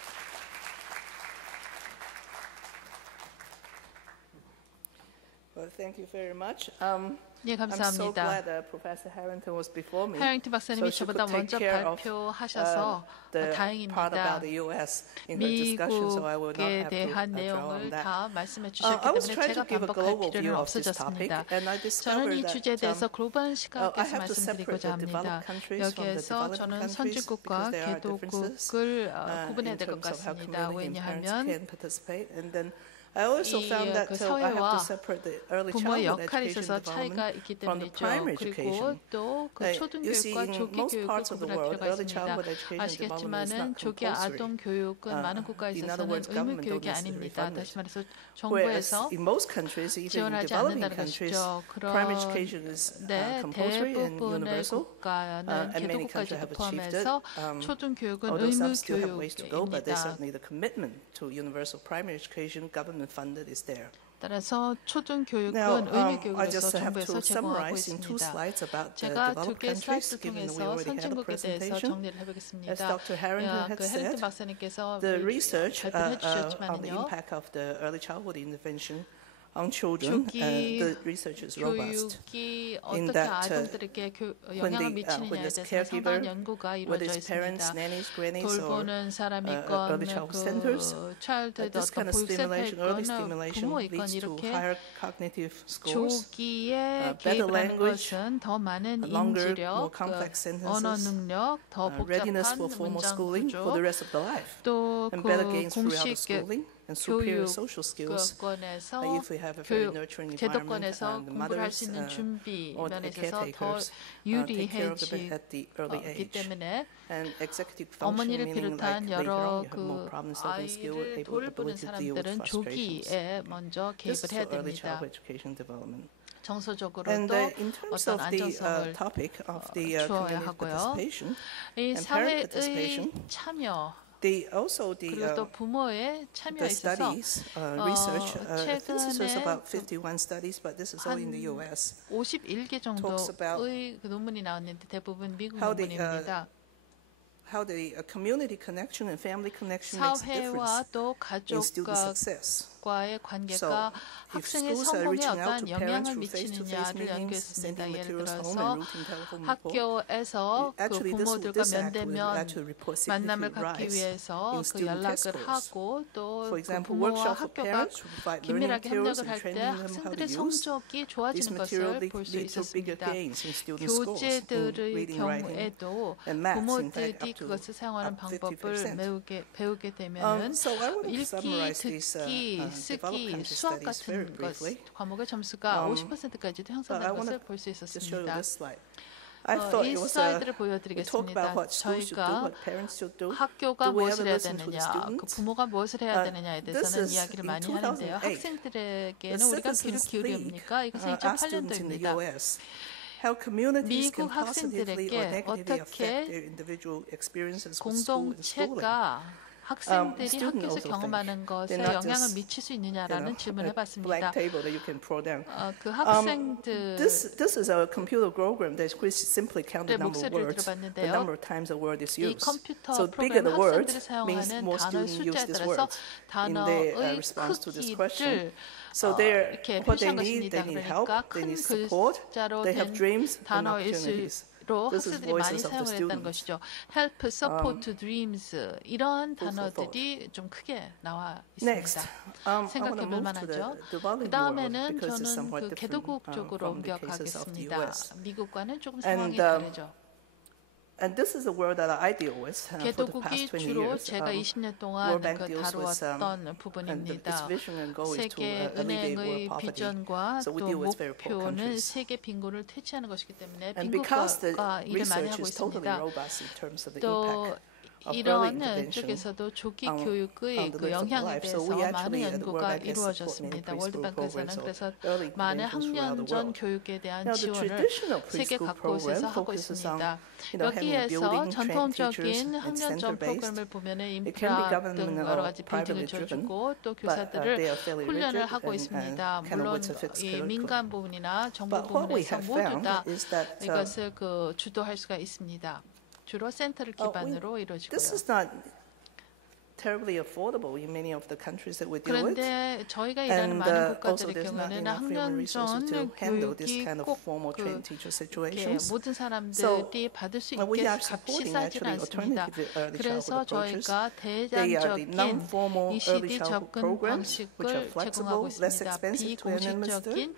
Well, thank you very much. 예, I'm so 감사합니다. glad Professor Harrington was before me. 해링턴 박사님이 So she 저보다 could 먼저 take care of, 발표하셔서 the part 다행입니다. about the U.S. in her discussion, so I will not 미국에 have to 대한 draw on 내용을 that. 다 말씀해 주셨기 I was 때문에 trying 제가 to give a 반복할 global 필요는 view of this topic, 없어졌습니다. and I 저는 discovered 이 주제에 that 대해서 글로벌 I 시각에서 have to separate 말씀드리고자 the 합니다. developed countries from the 여기에서 developing 저는 countries 선진국과 because there are differences 개도국을 구분해야 in 될 것 terms of how 같습니다. community and parents 왜냐하면 can participate, and then I also 이 found that 그 I have to 사회와 separate the early 부모의 childhood 역할에 education 있어서 차이가 development 있기 from the 때문이죠. primary 그리고 education. 또 그 You see, 초등교육과 in 조기 most 교육을 parts of the 구분할 world, 필요가 early 있습니다. childhood education development is 아시겠지만은 not 조기 compulsory. 아동 교육은 많은 In 국가에서는 other words, 의무 government 교육이 don't necessarily 아닙니다. fund 다시 it. 말해서 Whereas 정부에서 in most countries, even in 지원하지 developing 않는다는 countries, 것이죠. primary education is 그런데 compulsory and 대부분의 universal. 국가는 And many countries 개도국가제도 have achieved it. 포함해서 초등교육은 Although 의무 some still have ways to go, but there's 교육입니다. certainly the commitment to universal primary education, government funded, is there. 따라서 초등교육은 Now, 의무 I 교육으로서 just have 정부에서 to 제공하고 summarize in two 있습니다. slides about the 제가 두 developed 개의 countries, 슬라이드 given that we 통해서 already had a 선진국에 대해서 presentation. 정리를 As 해보겠습니다. Dr. Harrington had 그 헤링턴 said, 박사님께서 the research 발표를 on the 해주셨지만요. impact of the early childhood intervention on children, 조기 the research is robust. 교육이 In 어떻게 that, 아동들에게 when 영향을 the 미치느냐에 this 대해서 caregiver, 상당한 연구가 whether 이루어져 it's parents, 있습니다. nannies, grannies, or 돌보는 사람이 early 있건 childhood centers, 그 차일드 this kind 어떤 of 보육센터에 stimulation, early 있건 stimulation, 부모 leads 있건 to 이렇게 higher cognitive scores, 조기에 better 개입을 하는 language, 것은 더 많은 longer, more 인지력, complex 언어 sentences, 능력, 더 readiness 복잡한 for formal 문장 schooling for 구조, the rest of the life, 또 and better 그 gains throughout the 공식 schooling and superior social skills. 교육권에서 If we have a very 교육 nurturing environment, 제도권에서 and the 공부를 할 mothers 수 있는 준비 or the 면에 있어서 더 caretakers take care of the baby 유리해지기 at the early age. 때문에 And executive function, 어머니를 meaning 비롯한 like later 여러 on you have more 그 problem-solving skill, 아이를 ability 돌보는 to deal with 사람들은 frustrations. 조기에 먼저 This 개입을 is 해야 for early 됩니다. childhood education development. And 정서적으로도 in terms 어떤 of the 안정성을 topic of the 주어야 community 하고요. participation, 이 and parent 사회의 participation, 참여 also 그리고 또 부모의 참여에 the 있어서 studies, research, this is 최근에 about 51 studies, but this is all in the U.S. 51개 talks about 정도의 그 논문이 나왔는데 대부분 미국 how the, 논문입니다. how the community connection and family connection makes a 사회와 difference 또 in student success. 가족과의 관계가 if 학생의 schools are 성공에 reaching out 어떠한 to parents 영향을 through face-to-face 미치느냐를 meetings, 연구했습니다. sending 예를 materials home 들어서 and routing telephone report, 학교에서 그 actually 부모들과 this act will 면대면 actually report 만남을 significant 갖기 rise 위해서 in 그 student 연락을 test scores. 하고 또 For 그 example, 부모와 workshop for 학교가 parents who provide learning 긴밀하게 materials 협력을 and 할 때 training them how to 학생들의 use 성적이 this 좋아지는 material 것을 볼 수 lead to bigger 있었습니다. gains in student scores in 교재들의 reading, writing, 경우에도 and maths. In fact, 부모들이 up to 그것을 사용하는 up 방법을 50%. 배우게 되면은 So I want to 읽기, summarize these 듣기, developed 쓰기, country 수학 studies very 같은 것 briefly. 과목의 점수가 50%까지도 But I 향상되는 want 것을 to 볼 수 just show you 있었습니다. this slide. I thought 이 it was 슬라이드를 we talk 보여드리겠습니다. about what schools should do, 저희가 what parents should do. 학교가 Do we ever 무엇을 해야 listen to the 되느냐, 그 students? 부모가 무엇을 해야 되느냐에 This 대해서는 is 이야기를 in 많이 하는데요. 2008. 학생들에게는 The 우리가 귀를 Citizens 기울입니까? League 이것은 asked students in the 2008년도입니다. U.S. how communities 미국 can positively or 학생들에게 negatively affect 어떻게 their individual experiences with school and schooling. 공동체가 학생들이 student 학교에서 also 경험하는 것에 they're not 영향을 just, 미칠 수 있느냐라는 질문을 a 해봤습니다. blank table that you can throw down. 그 학생들 This is a computer program that simply count the 네, number of 목소리를 words, the 들어봤는데요. number of times a word is 이 used. 컴퓨터 So bigger 프로그램 the word 학생들이 means 사용하는 more 단어의 students use 숫자에 these 따라서 words in their 단어의 response to this 크기를 question. So 이렇게 what they 표시한 need, 것입니다. they need help, 그러니까 they 큰 need support, 글자로 they have 된 dreams and 단어일수록 opportunities. This is 학생들이 많이 voices of the 사용을 했다는 students. 것이죠. Help, support, dreams 이런 food for 단어들이 좀 크게 나와 Next, 있습니다. I want to 생각해볼 move to 만하죠. the developing 그 다음에는 world because it's 저는 somewhat 그 different 개도국 쪽으로 from the cases of the 옮겨가겠습니다. U.S. 미국과는 조금 And, 상황이 다르죠. And this is a world that I deal with for the 개도국이 past 20 주로 years. 제가 20년 동안 World Bank 그 deals with 다루었던 and its 부분입니다. vision and goal is to 세계 alleviate 은행의 world poverty. 비전과 So we 또 deal with very poor 목표는 countries. 세계 빈곤을 퇴치하는 것이기 때문에 And because the 빈국가가 일을 많이 research 하고 is totally 있습니다. robust in terms of the 또 impact of early 이런 intervention 쪽에서도 조기 on 교육의 the 그 lives of 영향에 life. So 대해서 we 많은 actually at the World 연구가 Bank has support 이루어졌습니다. many 월드뱅크에서는 preschool 그래서 programs of early 많은 interventions throughout the 학년전 world. 교육에 대한 Now, the 지원을 traditional 세계 preschool 곳곳에서 program 하고 focuses on, 있습니다. having a 여기에서 building, trained teachers, 전통적인 and 학년전 center-based. 프로그램을 보면은 It can be 인프라 government 등 or 여러 가지 빌딩을 privately driven, 줘주고 또 but 교사들을 they are fairly 훈련을 rigid 하고 and 있습니다. kind of 물론 with a fixed 이 curriculum. 민간 부분이나 정부 But what we 부분에서 have 모두 found 다 is that 이것을 그 주도할 수가 있습니다. 주로 센터를 기반으로 이루어지고요. this is not terribly affordable in many of the countries that we deal with. 그런데 저희가 일하는 And 많은 also 국가들의 there's not 경우에는 enough human resources to 학년전 handle this 교육이 kind of 꼭 formal 그 trained teacher 이렇게 situations. 모든 사람들이 받을 수 we 있게 are 값이 supporting 싸지는 actually 않습니다. alternative early 그래서 childhood approaches. 저희가 They are the 대단적인 non-formal early ECD childhood 접근 programs, which 방식을 are 제공하고 flexible, less 있습니다. expensive to administer. 비공식적인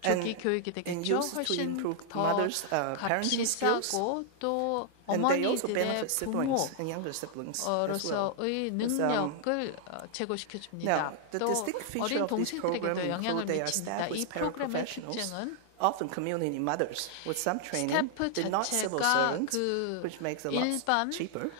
조기 교육이 and 되겠죠. used to 훨씬 improve 더 mothers' 값이 parenting skills. 싸고 또 And they also 어머니들의 benefit siblings and younger siblings as well. 부모로서의 능력을 제고시켜 줍니다. Now, the 또 distinct feature 어린 of this program 동생들에게도 영향을 include they are 미칩니다. 이 established 프로그램의 paraprofessionals, 특징은 often community mothers with some training. 스탬프 They're not civil 자체가 servants, 그 which makes it a lot 일반 cheaper.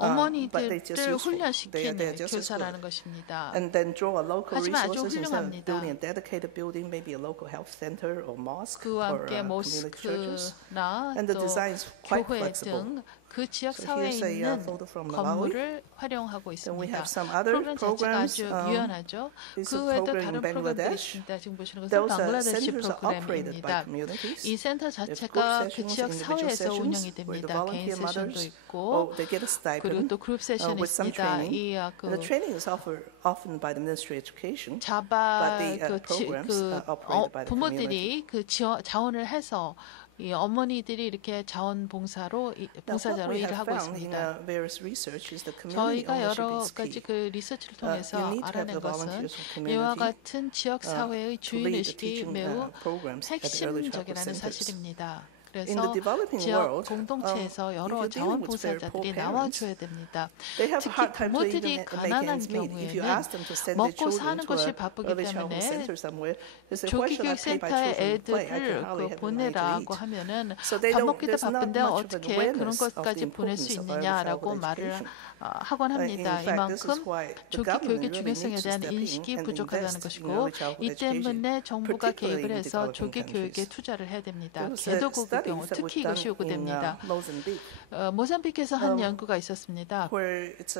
어머니들을 just useful. 훈련시키는 They are just as 교사라는 good. 것입니다. And then draw a local 하지만 아주 resources instead of 훌륭합니다. building a dedicated building, maybe a local health center or mosque 그와 or 함께 community churches. 모스크나 And the 또 design is quite 교회 flexible. 등 그 지역 So 사회에 here's a 있는 photo from Malawi. 건물을 활용하고 Then we 있습니다. have some other 프로그램 자체가 programs. 아주 유연하죠. It's 그 a 외에도 program 다른 in 프로그램들이 Bangladesh. 있습니다. 지금 보시는 것은 Those 방글라데시 centers are operated by 프로그램입니다. communities. 이 센터 There's 자체가 group 그 sessions, 지역 individual 사회에서 sessions, 운영이 where the 됩니다. 개인 volunteer 세션도 mothers, 있고 they get a 그리고 stipend 또 그룹 세션이 with some 있습니다. training. 이 And the training is offered often by the Ministry of Education. 자바 But the programs are operated by the 부모들이 그 자원을 해서 이 어머니들이 이렇게 자원봉사로 Now, what 봉사자로 we 일을 have 하고 found in 있습니다. various research is the community 저희가 ownership 여러 is 가지 key. 그 리서치를 You 통해서 need to have 알아낸 the 것은 volunteers from 이와 community 같은 지역 사회의 to 주인 lead the 의식이 teaching 매우 programs at the early childhood 핵심적이라는 centers. 사실입니다. In the 그래서 developing 지역 world, 공동체에서 if 여러 you're dealing with very 자원봉사자들이 poor 나와줘야 됩니다. They have a 특히 hard time to even 부모들이 make 가난한 ends meet. If you 경우에는 ask them to send their 먹고 children 사는 to 것이 an 바쁘기 early childhood 때문에 center somewhere, they say, why 조기 should I 교육 pay my 센터에 children to play? I can 애들을 hardly have money to 보내라고 eat. 하면은 So they 밥 don't- 먹기도 there's not 바쁜데 much of an 어떻게 그런 awareness of the 것까지 보낼 수 importance of early 있느냐라고 childhood 말을 education. 하곤 합니다. In fact, this is 이만큼 why the 조기 government 교육의 really 중요성에 needs to 대한 step in 인식이 and 부족하다는 invest in 것이고 early childhood 이 education, 때문에 정부가 particularly 개입을 in 해서 developing 조기 교육에 countries. 투자를 해야 됩니다. There was 개도국의 경우 studies that 특히 were 이것이 done in 요구됩니다. Mozambique, 모잠비크에서 한 연구가 있었습니다. where it's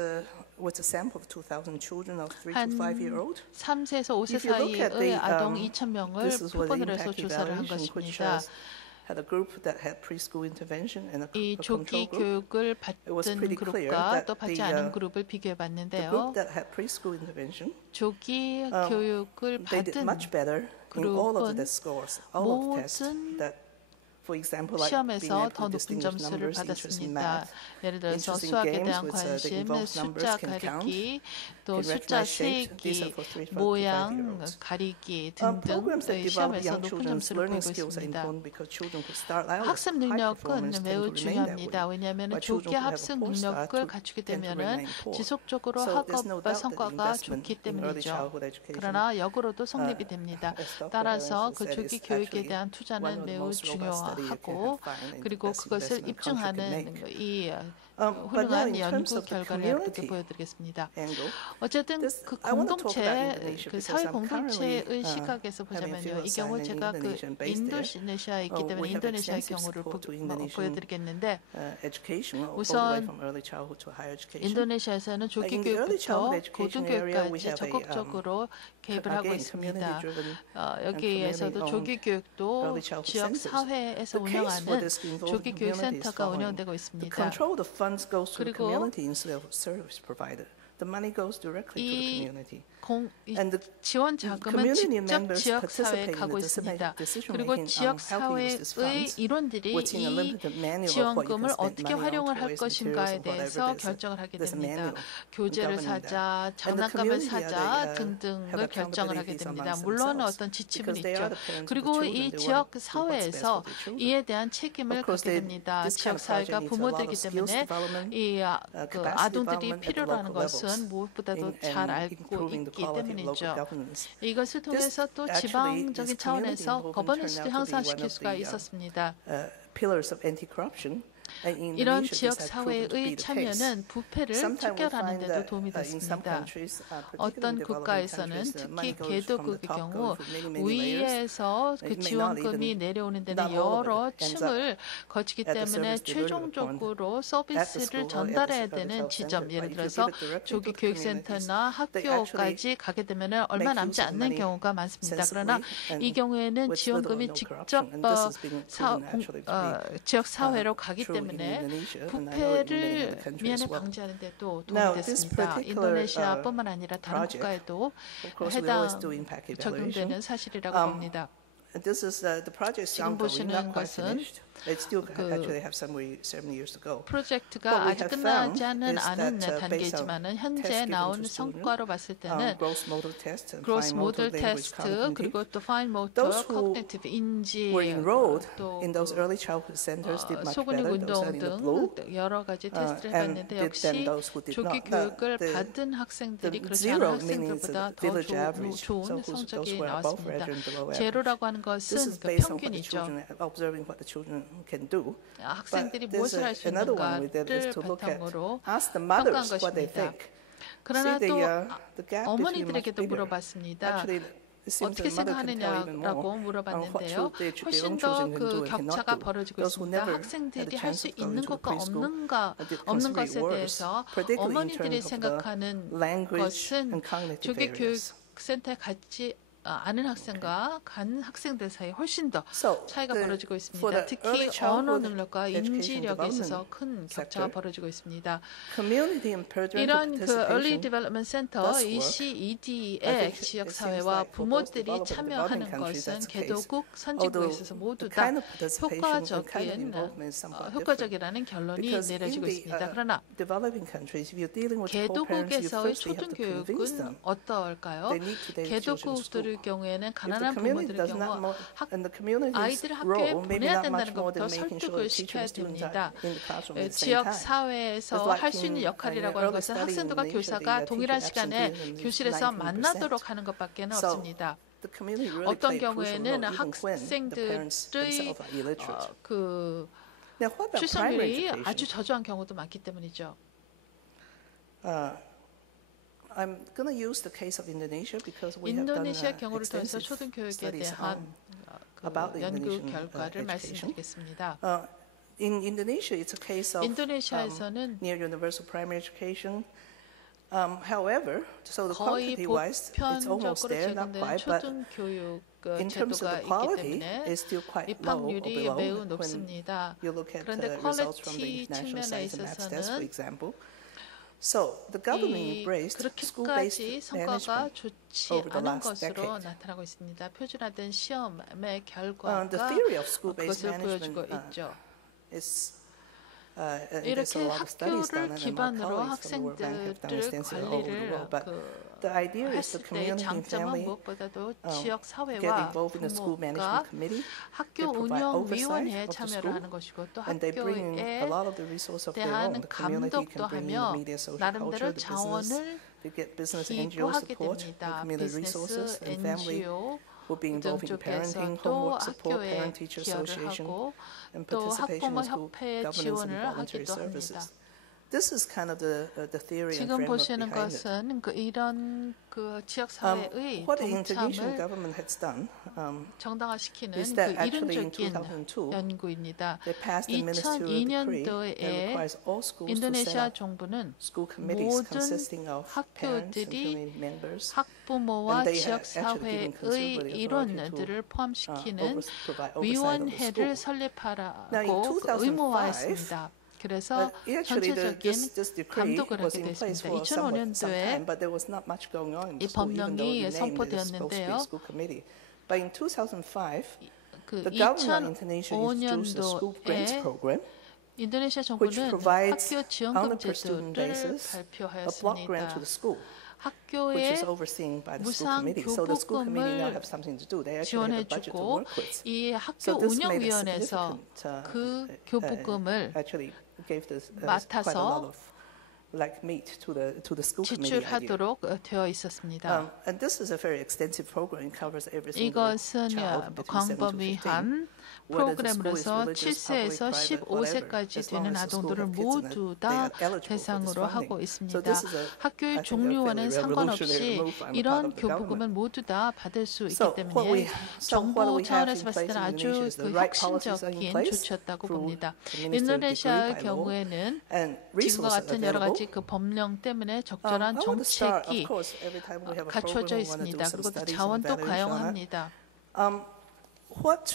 with a sample of 2,000 children of 3 한 to 5-year-old. 3세에서 5세 If you look at 사이의 the, 아동 2,000명을 this is what the 표본으로 해서 impact 조사를 한 evaluation, which 것입니다. had a group that had preschool intervention and 이 a 조기 control group. 교육을 was 받은 pretty clear 그룹과 that 또 받지 the, 않은 그룹을 비교해 The 봤는데요. group that had preschool intervention, 조기 교육을 they did 받은 much better in all of 그룹은 the scores, all of the tests 모든 that, for example, like being 시험에서 able 더 to 높은 distinguish 점수를 numbers, interest in 받았습니다. math, 예를 들어서 interest in 수학에 games 대한 with, that 관심, involves numbers, 숫자 can count, 가리기, 또 can 숫자 recognize shapes. These are 세기, for 3 to 모양 5-year-olds. 가리기 Programs that 등등의 develop 시험에서 young 높은 children's 점수를 learning 보이고 skills are 있습니다. important because children who start out as 학습 high 능력은 performers tend 매우 to remain that 중요합니다. way. 왜냐하면 while 조기 children who have a 학습 poor start 능력을 갖추게 tend to 되면은 remain poor. 지속적으로 So there's no 학업과 doubt that the 성과가 investment 좋기 in early 때문이죠. childhood education, 그러나 역으로도 성립이 됩니다. as Dr. 따라서 Lorenzo 그 said, 조기 is 교육에 actually 대한 one 투자는 of the 매우 most robust study you can 중요하고 find and the 그리고 best 그것을 investment country can 입증하는 make. 이 But now 훌륭한 in terms 연구 of the 결과를 여러분께 community 보여드리겠습니다. angle, 어쨌든 this- 그 I want to talk about 공동체, Indonesia 그 because 사회 I'm 공동체의 currently, 시각에서 having a 보자면요. field 이 경우 assignment in 제가 그 Indonesian based there. 인도네시아에 있기 때문에 We have 인도네시아의 extensive 경우를 support to Indonesian 보여드리겠는데 education, all the way 우선 from early childhood to higher education. 인도네시아에서는 조기 In the early childhood 교육부터 education area, we 고등교육까지 have a, 적극적으로 개입을 하고 again, 있습니다. community-driven 여기에서도 community-owned 조기 교육도 early childhood 지역 centers. 사회에서 The case for 운영하는 this involved 조기 교육 community is 센터가 following. 운영되고 The 있습니다. control of the funds goes to the 그리고 community instead of service provider. The money goes directly to the 이 community. 이 And the 지원 자금은 community 직접 members 지역 사회에 participate in 가고 the 있습니다. decision 그리고 making 지역 on how to use these 사회의 funds. 일원들이 What's in a 이 limited manual of what you 지원금을 can spend 어떻게 money on, 활용을 할 toys, materials, 것인가에 and whatever. 대해서 결정을 하게 There's a 됩니다. manual 교재를 governing that. 사자, And the 장난감을 community, 사자 have 등등을 결정을 하게 accountabilities 됩니다. amongst 물론 themselves. 어떤 지침은 Because they 있죠. are the parents of the 그리고 이 children. They 지역 want to do what's best 사회에서 for their children. 이에 대한 책임을 Of course, 갖게 됩니다. this 지역 kind of project 사회가 needs a lot 부모들이기 of skills 때문에 development, 이 그 capacity 아동들이 development at the 필요로 하는 local levels 것은 무엇보다도 in 잘 알고 improving the 있기 quality of local 때문이죠. governance. 이것을 통해서 또 actually, 지방적인 this community 차원에서 involvement 거버넌스를 turned out to be one 향상시킬 of 수가 the, 있었습니다. Pillars of anti-corruption. In 이런 Indonesia, 지역 this has proven to 사회의 be the case. 참여는 부패를 Sometimes we 척결하는 find 데도 that 도움이 in some 됐습니다. countries, particularly 어떤 in developing 국가에서는 countries, the money 특히 goes from the 개도국의 top, 경우 going through many layers. 위에서 그 It may not 지원금이 even- 내려오는 데는 not all of 여러 it ends up 층을 거치기 at the 때문에 service delivery 최종적으로 at the 서비스를 school or 전달해야 at the 되는 child 지점, center. 예를 But if you 들어서 give it directly 조기 to the 교육센터나 communities, they actually 학교까지 가게 되면 얼마 make 남지 use of 않는 money 경우가 많습니다. sensibly 그러나 and 이 경우에는 with little or 지원금이 no 직접 corruption. And this has been proven actually to be 지역 사회로 가기 true in 때문에 Indonesia, and I know it in many other 부패를 countries 미연에 as well. 방지하는 데도 Now, 도움이 this 됐습니다. particular, 인도네시아뿐만 아니라 다른 project, 국가에도 Of course, we 해당 always do impact 적용되는 evaluation. 사실이라고 봅니다. This is the project is 지금 ongoing, 보시는 not quite 것은 finished. It still actually have some years to go. 프로젝트가 What we 아직 have 끝나지 found 않은 is 않은 that, based on 단계지만은 현재 tests given 나온 to students, 성과로 봤을 때는 gross motor test and 그로스 fine motor 모델 language 테스트 cognitive, 그리고 또 파인 모터, those who 코그니티브 인지 were enrolled 또 in those early childhood centers did much 소근육 better. Those are 운동 in the blue. 등 여러 가지 테스트를 And 해봤는데 than 역시 those who did 조기 not. 교육을 The 받은 학생들이 그렇지 zero 않은 means 학생들보다 더 village average. 좋은 So those 성적이 were above 나왔습니다. average and below average. 제로라고 하는 This 것은 is 그 based on what the 평균이죠. children, observing what the children can do. 학생들이 But 무엇을 할 수 another one we did is 있는가를 to look at, 바탕으로 ask the 평가한 mothers what they 것입니다. think. 그러나 See, 또 the gap between much 어머니들에게도 bigger. 물어봤습니다. Actually, it seems 어떻게 the mother can tell even 생각하느냐라고 more on what 물어봤는데요. their 훨씬 own 더 children can do 그 and cannot 격차가 do. 벌어지고 Those who 있습니다. never had 학생들이 the 할 chance 수 of going 있는 to a 것과 preschool did 없는 considerably 것에 worse, 대해서 particularly in 어머니들이 terms of the 생각하는 language 것은 and cognitive 조기 barriers. 교육센터에 같이 아는 학생과 간 학생들 사이 훨씬 더 So, 차이가 벌어지고 for 있습니다. the 특히 early 언어 childhood 능력과 education 인지력에 있어서 development 큰 격차가 sector, 벌어지고 있습니다. Community and parental 이런 그 Early participation Development Center does work. I ECED의 think 지역 it seems 사회와 like for both 부모들이 developed and 참여하는 developing countries, 것은 that's the case. 개도국 선진국에 Although 있어서 모두 the 다 kind of participation and kind of 효과적인 involvement is somewhat different. 효과적이라는 결론이 Because in 내려지고 the 있습니다. 그러나 developing countries, if you're dealing with poor parents, you 개도국에서의 firstly have to convince them 초등교육은 어떨까요? they need to take children to school. 개도국들의 경우에는 If the 가난한 community 부모들의 does not 경우 and the community's 아이들을 학교에 role maybe 보내야 not much 된다는 more than 것부터 making sure 설득을 that teacher 시켜야 and students 됩니다. are in the classroom at the same 지역 time. 사회에서 It's like 할 수 있는 in 역할이라고 an 하는 early 것은 study 학생들과 in nature, 교사가 the 동일한 시간에 absenteeism is 교실에서 19%. 만나도록 하는 것밖에는 So, 없습니다. The community really 어떤 play a crucial 경우에는 role even when the parents 학생들의 themselves are illiterate. 그 Now, what about primary 출생률이 아주 education? 저조한 경우도 많기 때문이죠. I'm going to use the case of Indonesia because we have done 인도네시아 경우를 통해서 extensive 초등교육에 studies 대한 on about the 연구 Indonesian 결과를 education. 말씀드리겠습니다. In Indonesia, it's a case of 인도네시아에서는 near universal primary education. However, so the 거의 quantity-wise, it's almost 보편적으로 there, not 제공되는 quite, but 초등교육 in terms of 제도가 the 있기 quality, 때문에 it's still quite low or 입학률이 below 매우 when 높습니다. you look at 그런데 results from the 퀄리티 international 측면에 science and maths test, for 있어서는 example. So the government embraced school-based 그렇게까지 성과가 management 좋지 over the 않은 last 것으로 decade. 나타나고 있습니다. 표준화된 시험의 The 결과가 theory of school-based 그것을 보여주고 management 있죠. is there's a 이렇게 lot of studies done, 학교를 and my 기반으로 colleagues from the World Bank have done 학생들을 extensively all over the 관리를 world. But the idea is the 했을 때 community and 장점은 family 무엇보다도 지역 get 사회와 involved in the school 부모가 management committee. 학교 They provide 운영위원회에 oversight of the 참여를 school, 하는 것이고 또 and they bring in a 학교에 lot of the resources of their own. 대한 The community 감독도 can bring in the 하며 media, social 나름대로 culture, the business. 자원을 They get business NGO 기부하게 support, the 됩니다. community resources, 비즈니스, and family NGO will be involved in parenting, 쪽에서도 homework support, 학교에 parent-teacher 기여를 association, 하고 and 또 participation 학부모 in school 협회에 governance and 지원을 voluntary 하기도 합니다. services. This is kind of the theory and 지금 framework 보시는 behind it. 것은 이런 그 지역 사회의 What the Indonesian 동참을 government has done 정당화시키는 is 그 that actually in 이론적인 2002, 연구입니다. they passed a ministerial decree that 2002년도에 requires all schools to set 인도네시아 up 정부는 school committees 모든 consisting of parents and 학교들이 community members 학부모와 And they 지역 have actually given 사회의 considerable 일원들을 authority 포함시키는 provide oversight of the 위원회를 school. Now, in 설립하라고 2005, 의무화했습니다. 그래서 Actually, 전체적인 this decree 감독을 was 하게 in place 됐습니다. for some 2005년도에 time, but there was not much going on in the 이 school, even though 법령이 the name is supposed to be 선포되었는데요. a school committee. But in 2005, 그 the government in Indonesia introduced a school grants 2005년도에 program, 인도네시아 which 정부는 provides 학교 on 지원금 a per student 제도를 basis a block grant to 발표하였습니다. the school, which 학교에 is overseen by the school 무상 committee. So the school committee now 교부금을 have something to do. They actually have a budget to 지원해주고 work with. 이 학교 So this made a 운영위원회에서 significant, 그 교부금을 actually gave this quite a 맡아서 lot of like meat to the school committee idea. 지출하도록 되어 있었습니다. And this is a very extensive program. It covers every single 이것은 child between 7 to 15. 광범위한 프로그램으로서 7세에서 15세까지 되는 아동들을 모두 다 대상으로 하고 있습니다. 학교의 종류와는 상관없이 이런 교부금을 모두 다 받을 수 있기 때문에 정부 차원에서 봤을 때는 아주 그 혁신적인 조치였다고 봅니다. 인도네시아의 경우에는 지금과 같은 여러 가지 그 법령 때문에 적절한 정책이 갖춰져 있습니다. 그리고 또 자원도 가용합니다. What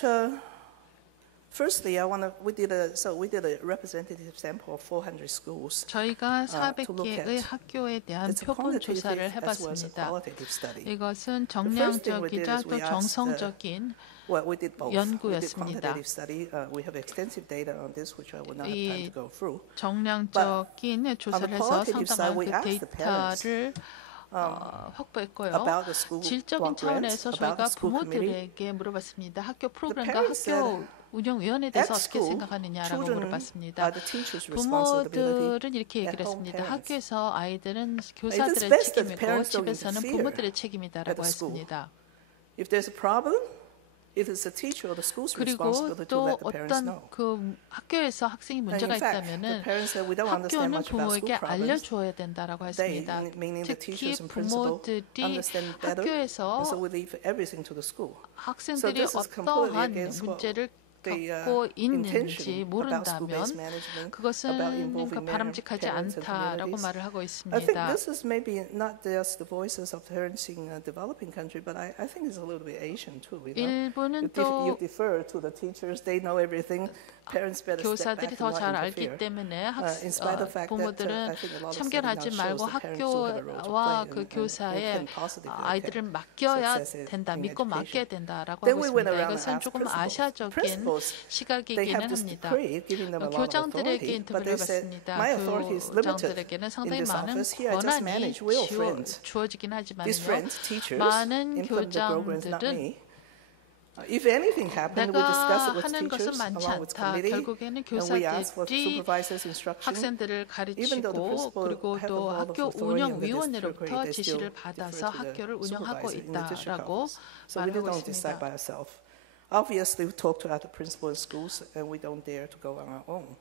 Firstly, we did a representative sample of 400 schools. 저희가 to look 400개의 at 학교에 대한 It's a 표본 quantitative 조사를 as well as a 해봤습니다. qualitative study. 이것은 first thing we did 정량적이자 is 또 we asked, 정성적인 Well, we did both. We did 연구였습니다. quantitative study. We have extensive data on this, which I will not have time to go through. 정량적인 조사를 해서 qualitative 상당한 side, we 그 asked the parents, 데이터를 확보했고요. about the school 질적인 block grants, 차원에서 about 저희가 the school committee. 부모들에게 물어봤습니다. 학교 프로그램과 parents 학교 운영위원회에 대해서 At 어떻게 school, 생각하느냐라고 children 물어봤습니다. are the teacher's responsibility. 부모들은 이렇게 at 얘기를 home 했습니다. parents. 학교에서 아이들은 It 교사들의 is best that 책임이고 parents don't 집에서는 interfere 부모들의 at 책임이다라고 the school. 했습니다. If there's a problem, it is the teacher or the school's 그리고 responsibility to 또 let the parents 어떤 know. 그 학교에서 학생이 And 문제가 in fact, the 있다면은 parents said we don't understand 학교는 much about 부모에게 school problems. 알려줘야 된다라고 They, 했습니다. meaning the 특히 teachers and principal, 부모들이 understand better, 학교에서 and so we leave everything to the school. 학생들이 this is completely 어떠한 against what 문제를 the 갖고 있는지 intention about school-based 모른다면 management, about 그것은 involving 바람직하지 parents and 않다라고 communities. 말을 하고 I think 있습니다. this is maybe not just the voices of parents in a developing country, but I think it's a little bit Asian too. You know? 일부는 You 또 defer to the teachers; they know everything. Parents better step 교사들이 back and 더 not 잘 알기 interfere. 때문에 In spite of the fact that 부모들은 I think a lot of 참견하지 study now 말고 shows that parents do have a role to 학교와 play 그 and 교사에 can positively 아이들을 affect 맡겨야 success 된다, in 믿고 맡겨야 education. 된다라고 Then 하고 we went 있습니다. around and 이것은 asked 조금 principals. 아시아적인 Principals, they 시각이기는 have this 합니다. decree giving them a lot of 교장들에게 authority, but 인터뷰를 they said, 해봤습니다. my authority is limited 교장들에게는 in 상당히 this 많은 office. Here I just 권한이 manage real friends. 주어지긴 하지만요. These friends, teachers, 많은 implement the programs, not 교장들은 me. If anything happened, we discuss 내가 it with 하는 것은 teachers 많지 along with 않다. committee, 결국에는 and we ask for 교사들이 supervisors' instruction. 학생들을 Even though the 가르치고 principal 그리고 have a 또 lot of 학교 authority in the 운영위원회로부터 district, they 지시를 still 받아서 defer to the 학교를 운영하고 supervisor in the district 있다라고 office. So we 말하고 don't decide 있습니다. by ourselves. Obviously, we talk to other principals in schools, and we don't dare to go on our own.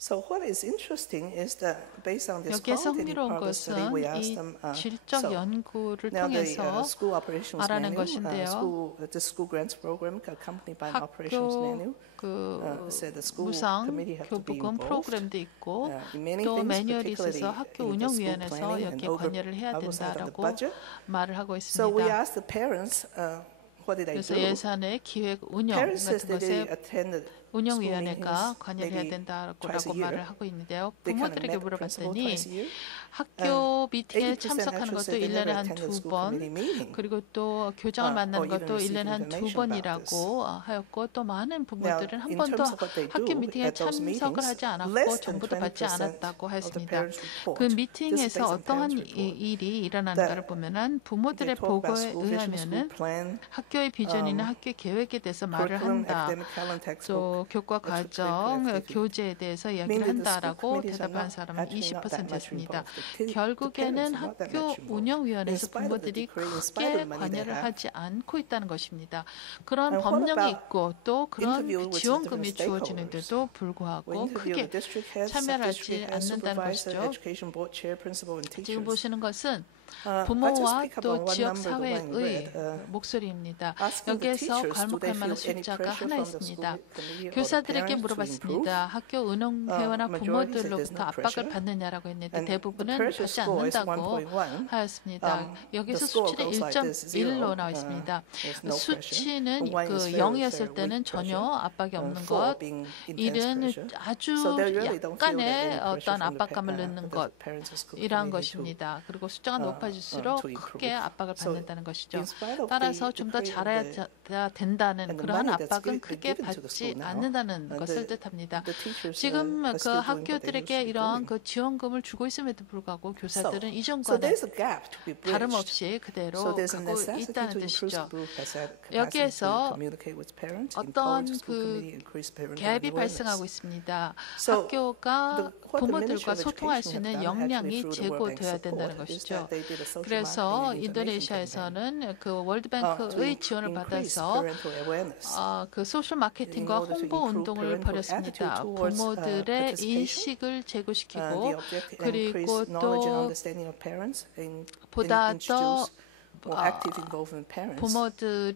So what is interesting is that based on this 여기에서 qualitative 흥미로운 part of the study, 것은 we asked 이 them. 질적 So 연구를 now the 통해서 school operations 말하는 manual, 것인데요. the school grants program accompanied by an operations 학교 manual. 그 said the school 무상 committee have to be 교부금 involved. 프로그램도 있고 In many 또 things, 매뉴얼이 particularly 있어서 학교 in the school 운영위원회에서 planning and 여기에 관여를 해야 oversight of the 된다라고 budget. 말을 하고 So we 있습니다. asked the parents, what did they 그래서 do? 예산의 기획 운영 Parents says 같은 that they 것에 attended 운영위원회가 school 관여를 meetings 해야 maybe 된다라고 twice a year. 말을 하고 있는데요. They kind of 부모들에게 met the principal 물어봤더니 twice a year. 학교 미팅에 80% 참석하는 actually 것도 said they 1년에 never 한 attended school 2번, committee meeting. 그리고 또 교장을 or 만나는 even 것도 receive 1년에 한 information 2번이라고 하였고 또 많은 부모들은 한 in 번도 terms of what they 학교 do 미팅에 at those 참석을 meetings, 하지 않았고 less than 정보도 받지 20% 않았다고 of the 했습니다. parents report. 그 This is 미팅에서 based on 어떠한 parents' report. 일이 일어나는가를 That 보면은 They 부모들의 talk about 보고에 school vision, school 의하면은 plan, 학교의 비전이나 학교의 계획에 대해서 말을 curriculum, 한다. academic calendar, textbook. 또 교과 extracurricular 과정, activity. 교재에 대해서 이야기를 Meaning that the school 한다라고 committees are 대답한 not 사람은 actually not that much 20%였습니다. involved. The 결국에는 parents are not that 학교 much involved. 운영위원회에서 In spite of the 부모들이 decree, in spite of 크게 the money they 관여를 have. 하지 않고 있다는 것입니다. 그런 And what 법령이 about 있고 또 그런 interview with 지원금이 different stakeholders? 주어지는데도 We 불구하고 interview the 크게 district heads, 참여하지 sub-district heads, 않는다는 supervisor, 것이죠. education board chair, principal, and 지금 teachers. 보시는 것은 I just 부모와 pick up 또 on one 지역 number, the one in red. 사회의 목소리입니다. Asking the 여기에서 teachers, do they 괄목할 만한 feel any 숫자가 pressure 하나 from the 있습니다. school committee or the 교사들에게 parents to improve? 물어봤습니다. 학교 운영회원나 majority said there's 부모들로부터 no 압박을 pressure. 받느냐라고 했는데 And the 대부분은 pressure 받지 score is 않는다고 1.1. 하였습니다. The 여기서 score 수치는 goes like this, 1.1로 0. 나와 있습니다. There's no pressure. 수치는 One is 그 very, 0이었을 very 때는 weak 전혀 pressure. 압박이 없는 Four 것, being intense 1은 pressure. 아주 So they really don't feel that 약간의 any pressure 어떤 from the 압박감을 넣는 the 것 parents or school 이러한 committee to 것입니다. 그리고 숫자가 높아질수록 to improve. 크게 압박을 So 받는다는 것이죠. in spite of 따라서 the 좀 더 decree 잘해야 된다는 and the 그러한 money that's 압박은 been 크게 given to the 받지 school now, 않는다는 것을 the 뜻합니다. teachers 지금 are 그 still doing what they used 학교들에게 to be 이러한 doing. 그 지원금을 주고 있음에도 불구하고 교사들은 So 이전과는 there's a gap to be bridged. 다름없이 그대로 So there's a 가고 necessity 있다는 to improve 뜻이죠. school capacity 여기에서 to communicate with parents, 어떤 encourage school 그 committee, increase parent 갭이 awareness. 발생하고 있습니다. So 학교가 what the 부모들과 Ministry of 소통할 수 Education 있는 have done 역량이 actually through the World Bank 제고되어야 된다는 support is 것이죠. that they did a social 그래서 marketing and information 인도네시아에서는 그 to 월드뱅크의 지원을 increase 받아서 parental awareness. 그 소셜 마케팅과 in order to 홍보 improve 운동을 parental 벌였습니다. attitude towards, 부모들의 participation. 인식을 The 제고시키고 objective 그리고 increase knowledge and 또 understanding of parents and 보다 더 introduce more active involvement parents.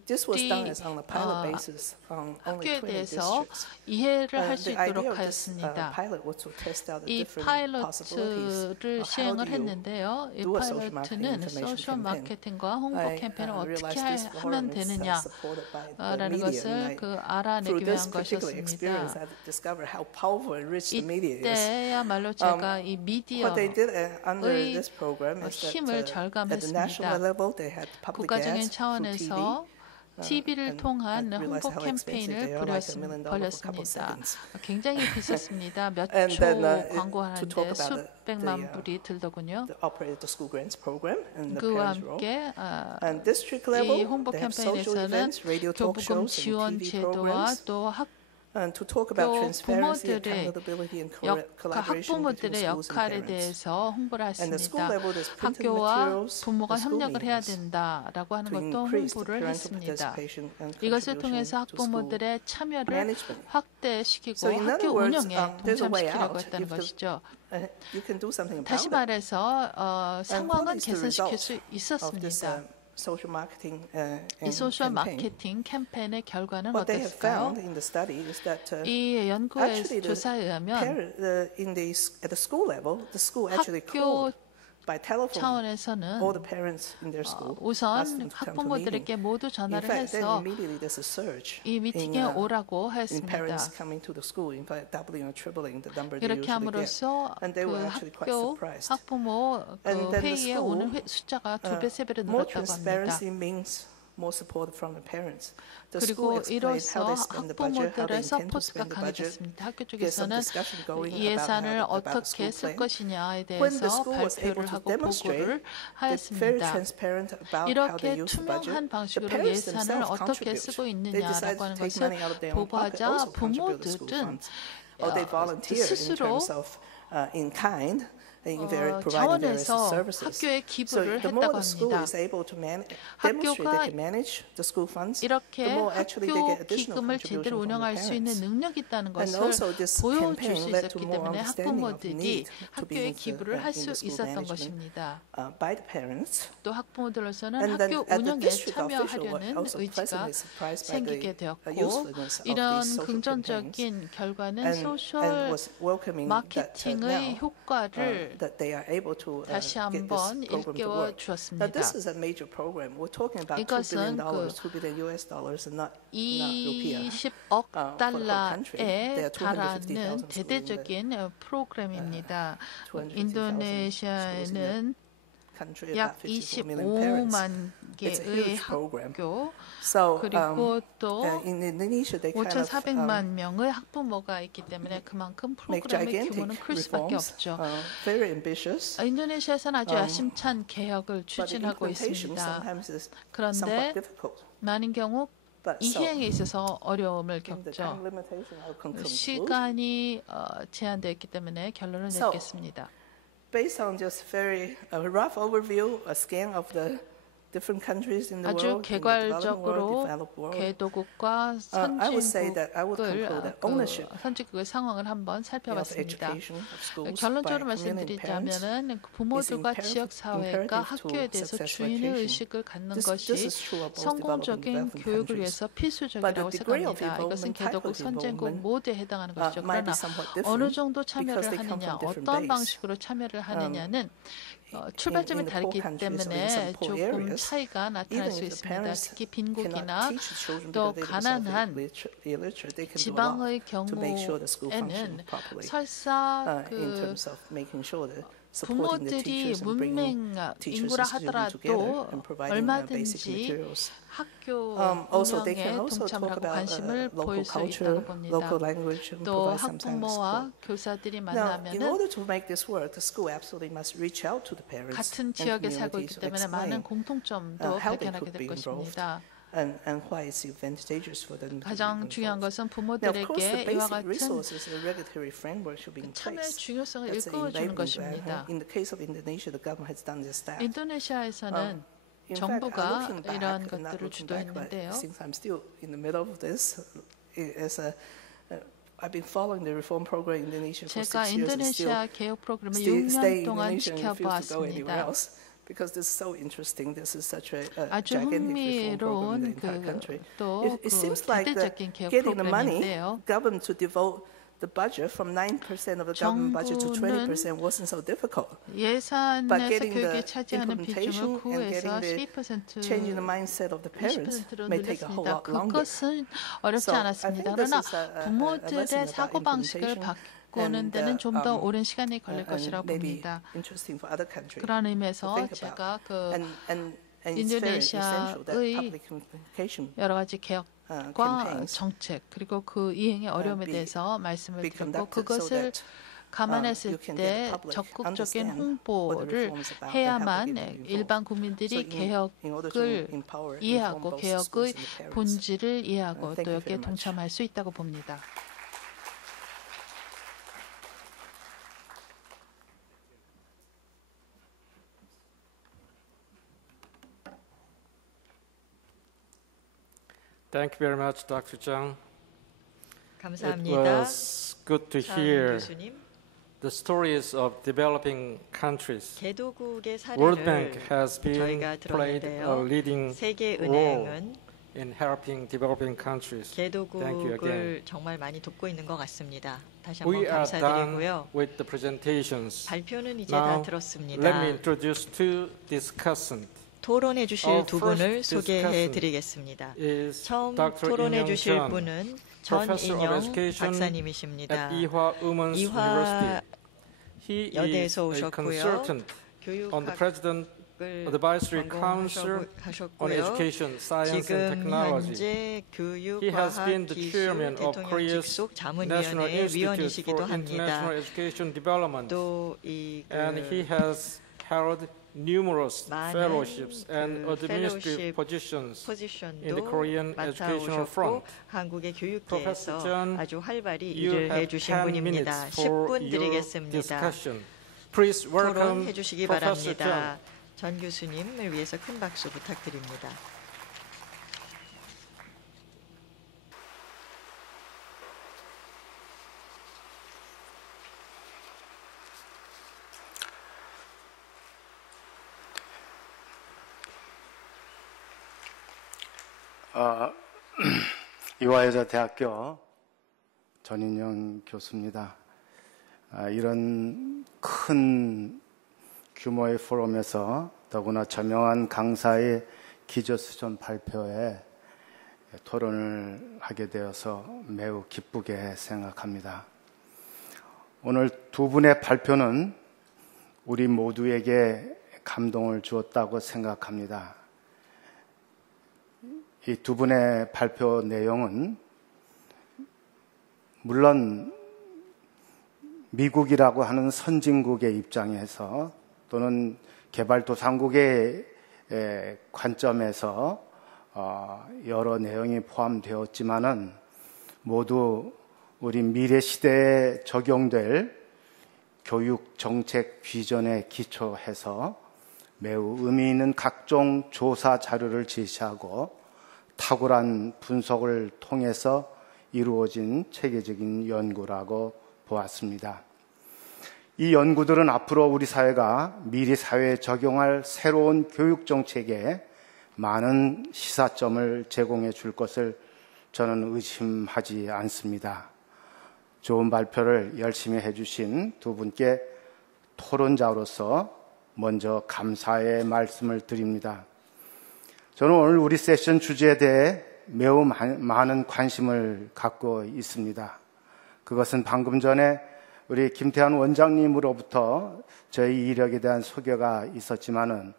This was done as on a pilot basis on only 학교에 20 대해서 districts. 이해를 할 수 The idea 있도록 of this 하였습니다. pilot was to test out the 이 different possibilities 파일럿을 of how 시행을 do you 했는데요. 이 do a social marketing 파일럿은 information 소셜 campaign. 마케팅과 홍보 I 캠페인을 어떻게 realized this 하면 forum is supported by the 되느냐라는 media, 것을 and 그 through 알아내기 this 위한 particular experience, 것이었습니다. I discovered how powerful and rich the media is. 이때야말로 제가 이 What they did under 미디어의 this program is 힘을 that at the national 절감했습니다. level they had public 국가적인 ads through TV. 차원에서 TV를 통한 홍보 realized how expensive 캠페인을 they are, like $1 million for a couple 벌였습니다. seconds. 굉장히 비쌌습니다. 몇 And 초 then, to 광고하는데 talk about 수백만 불이 들더군요. They operated the school grants program and the 그와 parents role. 함께 And district 이 level, 홍보 they have social 캠페인에서는 events, radio talk 교부금 shows, 지원 and TV 제도와 programs. 또 And to talk about transparency, 부모들의 accountability, and collaboration between 학부모들의 schools and 역할에 parents. 대해서 홍보를 And the school 했습니다. level, there's printed 학교와 materials, 부모가 and school 협력을 해야 meetings 된다라고 하는 to 것도 increase the 홍보를 parental 했습니다. participation and 이것을 contribution 통해서 to school 학부모들의 참여를 management. 확대시키고 So in other 학교 words, 운영에 there's a way 동참시키려고 out 했다는 if the 것이죠. you can do something about 다시 it. 말해서 And what 상황은 is the 개선시킬 result 수 of this 있었습니다. social marketing 이 소셜 campaign? 마케팅 캠페인의 결과는 What they have 어땠을까요? found in the study is that 이 연구의 actually 조사에 의하면 at the school level, the school actually 학교 called by telephone 차원에서는 all the parents in their school, asked 우선 them to come to a meeting. 학부모들에게 모두 In 전화를 fact, then 해서 immediately there's a surge 이 미팅에 오라고 in 했습니다. parents coming to the school, in fact, doubling or tripling the number they 이렇게 usually get. 함으로써 And they 그 were actually quite 학교 surprised. 학부모 And 그 then the 회의에 school, 오는 숫자가 2배, 3배로 More 늘었다고 합니다. transparency means more support from the parents. The 그리고 school explained how 이로써 they spend the budget, how they 학부모들의 intend to 서포트가 spend the budget. 강해졌습니다. 학교 Get some 쪽에서는 discussion going 이 예산을 about the 어떻게 school 쓸 plan. 것이냐에 When the 대해서 school was able 발표를 to 하고 demonstrate 보고를 they're very 하였습니다. transparent about how they 이렇게 use the budget, 투명한 the 방식으로 parents 예산을 themselves 어떻게 contribute. 쓰고 They 있느냐라고 decide to 하는 take money out of their 것을 own pocket, 보고하자 also contribute to school 부모들은 funds. Or they volunteer in 스스로 terms of in kind. providing various 차원에서 services. 학교에 So 기부를 the more 했다고 the school 합니다. is able to demonstrate they can manage the school funds, the 이렇게 more actually they get 학교 additional 기금을 contribution 제대로 from the 운영할 수 있는 parents. 능력이 있다는 And 것을 also this 보여줄 campaign 수 led to 있었기 more 때문에 understanding of 학부모들이 need to be 학교에 in 기부를 the 할 수 school 있었던 management 것입니다. by the parents. 또 학부모들로서는 And then 학교 at the 운영에 district official were 참여하려는 also 의지가 pleasantly surprised by 생기게 the 되었고 usefulness of 이런 these social campaigns. 긍정적인 결과는 And 소셜 was welcoming that 마케팅의 now 효과를 that they are able to 다시 get this 한번 program to 일깨워 work. Now 주었습니다. this is a major program. We're talking about $2 이것은 billion, $2 billion US dollars, and not rupiah. 20억 for the whole country. There 달러에 are 250,000 달하는 schools in 대대적인 프로그램입니다. 250,000 인도네시아에는 country, 약 about 54 million parents. 25만 It's a 개의 huge program. 학교 So 그리고 또 in Indonesia, they kind of 5,400만 명의 학부모가 있기 때문에 그만큼 make 프로그램의 규모는 gigantic 클 수밖에 reforms, 없죠. very ambitious. 인도네시아에서는 아주 야심찬 개혁을 But the 추진하고 implementation 있습니다. sometimes is 그런데 somewhat difficult. 많은 경우 But so, 이행에 있어서 어려움을 in the 겪죠. time limitation, I will conclude. 시간이 제한되어 있기 때문에 결론을 So, 내겠습니다. Based on just very rough overview, a scan of the different countries in the 아주 world, in the developing world, 개괄적으로 developed world, 개도국과 I would say that I would 선진국을 conclude that ownership 선진국의 상황을 한번 of 살펴봤습니다. education of schools 결론적으로 by community parents 말씀드리자면은 부모들과 지역 사회가 학교에 대해서 주인의 의식을 갖는 것이 this is true of both 성공적인 developing 교육을 countries. 위해서 But 필수적이라고 the degree of 생각합니다. 이것은 involvement, type 개도국, of 선진국 involvement, 모두에 해당하는 것이죠. might be 그러나 somewhat 어느 different 정도 참여를 because they come 하느냐, from different 어떤 base. 방식으로 참여를 하느냐는 출발점이 in the 다르기 poor countries or in 때문에 some poor 조금 areas, 차이가 나타날 even 수 if the 있습니다. parents 특히 cannot 빈국이나 teach the children 또 because they 가난한 themselves illiterate, they can do a 지방의 lot to make sure the school 경우에는 functions properly. 설사 In 그 terms of making sure that supporting the 부모들이 teachers and bringing 문맹 teachers 인구라 and students together 하더라도 and providing basic 얼마든지 materials. 학교 Also, they 운영에 can also 동참을 talk 하고 about 관심을 local 보일 수 culture, 있다고 봅니다. local language, and 또 provide some kind of 학부모와 support. 교사들이 Now, in 만나면은 order to make this work, the school absolutely must reach out to the parents 같은 and 지역에 살고 communities 있기 to 때문에 많은 explain 공통점도 how they 발견하게 could 될 be involved 것입니다. and why it's advantageous for them to be 가장 중요한 involved. 것은 Now, of course, the 부모들에게 이와 basic 같은 resources, the regulatory framework should be in 참여의 place. 중요성을 That's the 일깨워주는 enabling 것입니다. ground. In the case of Indonesia, the government has done just that. 인도네시아에서는 In fact, 정부가 looking back, 이러한 and not 것들을 looking back, but 주도했는데요. since I'm still in the middle of this, I've been following the reform program in Indonesia for 제가 6 years and still 인도네시아 개혁 프로그램을 stay 6년 in 동안 Indonesia and refuse to go anywhere 지켜보았습니다. else because this is so interesting. This is such a 아주 gigantic reform program in the 흥미로운 entire country. 또 It seems like 대대적인 개혁 getting the money, 프로그램인데요. government to devote the budget from 9% of the government budget to 20% wasn't so difficult. 예산에서 getting 교육에 the 차지하는 implementation 비중을 and 9에서 getting 12% Changing the mindset of the parents 20%로 may take a whole 늘렸습니다. lot longer. 그것은 어렵지 So, I 않았습니다. think this 그러나 is a 부모들의 lesson about 사고방식을 implementation 바꾸는 and, 데는 좀 더 오랜 시간이 and 걸릴 것이라고 maybe 봅니다. interesting for other countries. 그런 to 의미에서 think 제가 about. 그 And it's very essential that 인도네시아의 public communication 여러 가지 개혁과 campaigns 정책 그리고 그 이행의 어려움에 be- 대해서 말씀을 be 드렸고 conducted so 그것을 that 감안했을 you can get 때 the public 적극적인 understand what the 홍보를 reforms about and have to 해야만 get them involved. 일반 So 국민들이 in order to 개혁을 empower, inform 이해하고 both 개혁의 schools and the parents. 본질을 이해하고 Thank 또 you 여기에 very much. 동참할 수 있다고 봅니다. Thank you very much, Dr. Zhang. It 감사합니다. was good to 장 hear 교수님, the stories of developing countries. 개도국의 World Bank 사례를 has been 저희가 played a 들었는데요. leading 세계은행은 in helping developing countries. Thank you again. 개도국을 정말 많이 돕고 있는 것 같습니다. 다시 한번 We are done 감사드리고요. with the presentations. 발표는 이제 Now, 다 let me 들었습니다. introduce two discussants. 토론해 주실 Our 두 first 분을 소개해 discussant 드리겠습니다. is 처음 Dr. 토론해 인영 주실 전, 분은 Professor of 전인영 Education 박사님이십니다. at Ewha Women's 이화 University. He is 여대에서 a 오셨고요. consultant on the President of the Advisory Council on Education, Science and 지금 Technology. 현재 교육, He has 과학, been the 기술, chairman of 대통령 Korea's 직속 National 자문위원회의 Institute 위원이시기도 for 합니다. International Education Development, 또이 and he has held numerous 많은 fellowships and 그 administrative 펠로우십 positions in the 포지션도 Korean educational 맡아오셨고 front. 한국의 Professor 교육계에서 John, 아주 활발히 You 일을 have 해주신 10 분입니다. minutes for 10분 your 드리겠습니다. discussion. Please welcome 토론해 주시기 Professor John. 바랍니다. 전 교수님을 위해서 큰 박수 부탁드립니다. 이화여자대학교 전인영 교수입니다. 이런 큰 규모의 포럼에서 더구나 저명한 강사의 기저수전 발표에 토론을 하게 되어서 매우 기쁘게 생각합니다. 오늘 두 분의 발표는 우리 모두에게 감동을 주었다고 생각합니다. 이 두 분의 발표 내용은 물론 미국이라고 하는 선진국의 입장에서 또는 개발도상국의 관점에서 여러 내용이 포함되었지만은 모두 우리 미래 시대에 적용될 교육 정책 비전에 기초해서 매우 의미 있는 각종 조사 자료를 제시하고 탁월한 분석을 통해서 이루어진 체계적인 연구라고 보았습니다. 이 연구들은 앞으로 우리 사회가 미래 사회에 적용할 새로운 교육 정책에 많은 시사점을 제공해 줄 것을 저는 의심하지 않습니다. 좋은 발표를 열심히 해주신 두 분께 토론자로서 먼저 감사의 말씀을 드립니다. 저는 오늘 우리 세션 주제에 대해 매우 많은 관심을 갖고 있습니다. 그것은 방금 전에 우리 김태환 원장님으로부터 저희 이력에 대한 소개가 있었지만은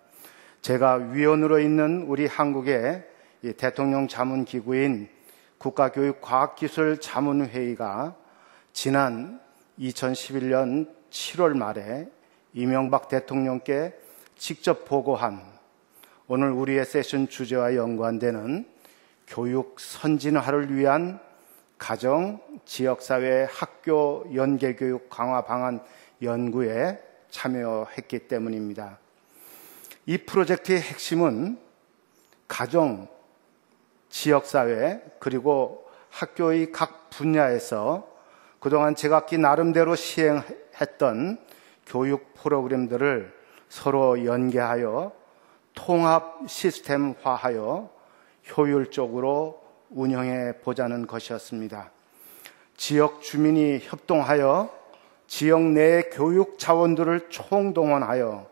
제가 위원으로 있는 우리 한국의 대통령 자문기구인 국가교육과학기술자문회의가 지난 2011년 7월 말에 이명박 대통령께 직접 보고한 오늘 우리의 세션 주제와 연관되는 교육 선진화를 위한 가정, 지역사회, 학교 연계교육 강화 방안 연구에 참여했기 때문입니다. 이 프로젝트의 핵심은 가정, 지역사회, 그리고 학교의 각 분야에서 그동안 제각기 나름대로 시행했던 교육 프로그램들을 서로 연계하여 통합 시스템화하여 효율적으로 운영해 보자는 것이었습니다. 지역 주민이 협동하여 지역 내 교육 자원들을 총동원하여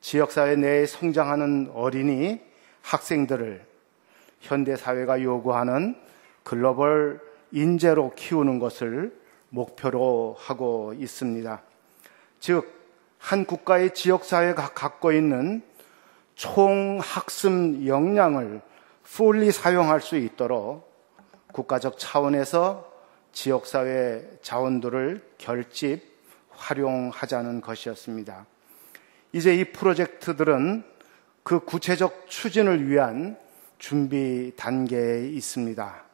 지역사회 내에 성장하는 어린이, 학생들을 현대사회가 요구하는 글로벌 인재로 키우는 것을 목표로 하고 있습니다. 즉, 한 국가의 지역사회가 갖고 있는 총학습 역량을 fully 사용할 수 있도록 국가적 차원에서 지역사회 자원들을 결집, 활용하자는 것이었습니다. 이제 이 프로젝트들은 그 구체적 추진을 위한 준비 단계에 있습니다.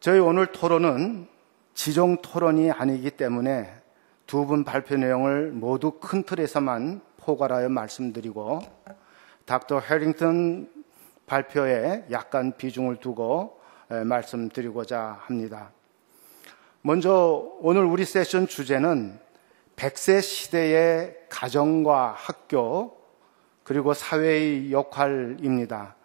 저희 오늘 토론은 지정 토론이 아니기 때문에 두 분 발표 내용을 모두 큰 틀에서만 포괄하여 말씀드리고 닥터 해링턴 발표에 약간 비중을 두고 말씀드리고자 합니다. 먼저 오늘 우리 세션 주제는 100세 시대의 가정과 학교 그리고 사회의 역할입니다.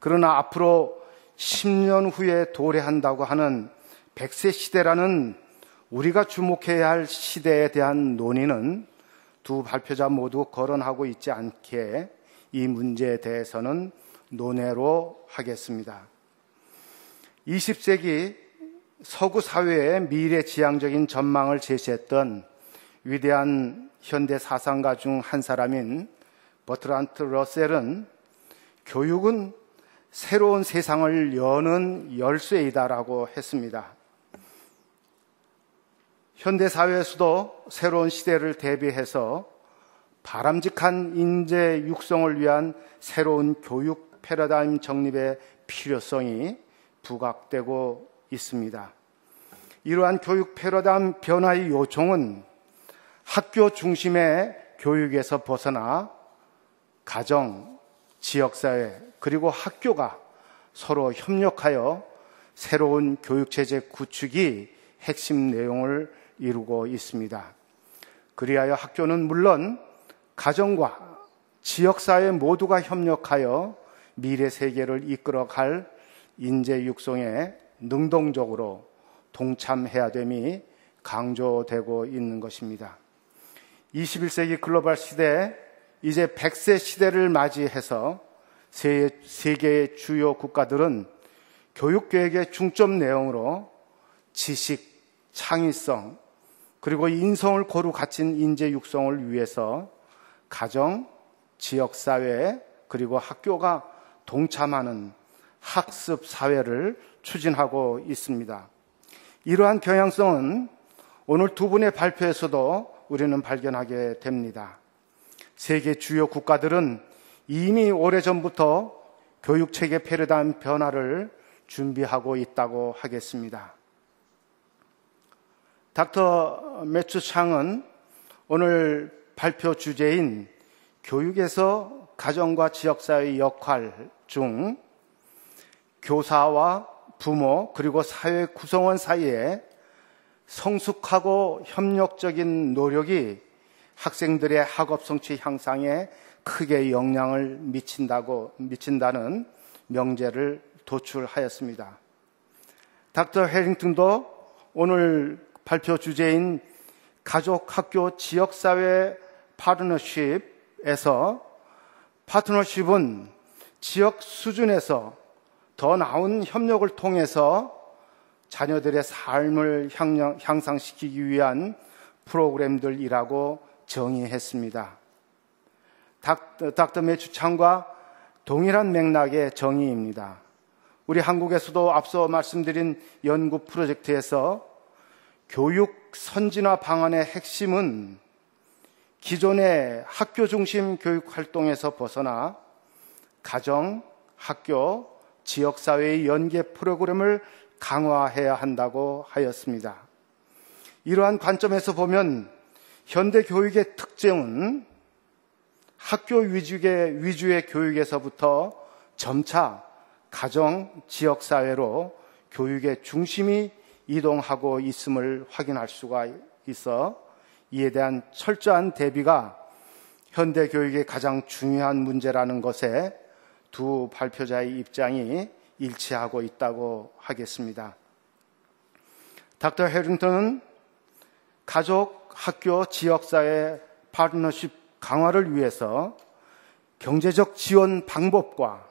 그러나 앞으로 10년 후에 도래한다고 하는 100세 시대라는 우리가 주목해야 할 시대에 대한 논의는 두 발표자 모두 거론하고 있지 않기에 이 문제에 대해서는 논외로 하겠습니다. 20세기 서구 사회의 미래지향적인 전망을 제시했던 위대한 현대 사상가 중 한 사람인 버트란트 러셀은 교육은 새로운 세상을 여는 열쇠이다라고 했습니다. 현대 사회에서도 새로운 시대를 대비해서 바람직한 인재 육성을 위한 새로운 교육 패러다임 정립의 필요성이 부각되고 있습니다. 이러한 교육 패러다임 변화의 요청은 학교 중심의 교육에서 벗어나 가정, 지역사회, 그리고 학교가 서로 협력하여 새로운 교육체제 구축이 핵심 내용을 이루고 있습니다. 그리하여 학교는 물론 가정과 지역사회 모두가 협력하여 미래 세계를 이끌어갈 인재 육성에 능동적으로 동참해야 됨이 강조되고 있는 것입니다. 21세기 글로벌 시대에 이제 100세 시대를 맞이해서 세계의 주요 국가들은 교육계획의 중점 내용으로 지식, 창의성, 그리고 인성을 고루 갖춘 인재 육성을 위해서 가정, 지역사회, 그리고 학교가 동참하는 학습 사회를 추진하고 있습니다. 이러한 경향성은 오늘 두 분의 발표에서도 우리는 발견하게 됩니다. 세계 주요 국가들은 이미 오래전부터 교육체계 패러다임 변화를 준비하고 있다고 하겠습니다. 닥터 매튜 창은 오늘 발표 주제인 교육에서 가정과 지역사회의 역할 중 교사와 부모 그리고 사회 구성원 사이에 성숙하고 협력적인 노력이 학생들의 학업 성취 향상에 크게 영향을 미친다는 명제를 도출하였습니다. 닥터 해링턴도 오늘 발표 주제인 가족, 학교, 지역사회 파트너십에서 파트너십은 지역 수준에서 더 나은 협력을 통해서 자녀들의 삶을 향상시키기 위한 프로그램들이라고 정의했습니다. 닥터 매튜 창과 동일한 맥락의 정의입니다. 우리 한국에서도 앞서 말씀드린 연구 프로젝트에서 교육 선진화 방안의 핵심은 기존의 학교 중심 교육 활동에서 벗어나 가정, 학교, 지역사회의 연계 프로그램을 강화해야 한다고 하였습니다. 이러한 관점에서 보면 현대 교육의 특징은 학교 위주의 교육에서부터 점차 가정, 지역사회로 교육의 중심이 이동하고 있음을 확인할 수가 있어 이에 대한 철저한 대비가 현대 교육의 가장 중요한 문제라는 것에 두 발표자의 입장이 일치하고 있다고 하겠습니다. 닥터 해링턴은 가족, 학교, 지역사회 파트너십 강화를 위해서 경제적 지원 방법과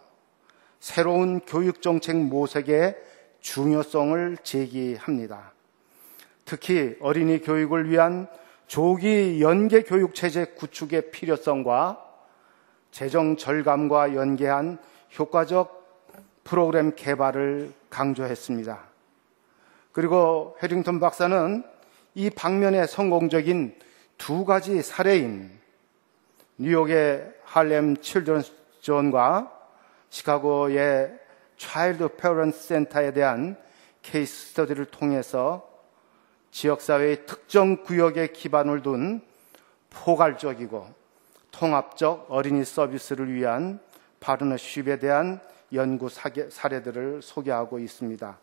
새로운 교육정책 모색의 중요성을 제기합니다. 특히 어린이 교육을 위한 조기 연계 교육 체제 구축의 필요성과 재정 절감과 연계한 효과적 프로그램 개발을 강조했습니다. 그리고 해링턴 박사는 이 방면에 성공적인 두 가지 사례인 뉴욕의 할렘 칠드런스 존과 시카고의 차일드 페어런트 센터에 대한 케이스 스터디를 통해서 지역사회의 특정 구역에 기반을 둔 포괄적이고 통합적 어린이 서비스를 위한 파트너십에 대한 연구 사례들을 소개하고 있습니다.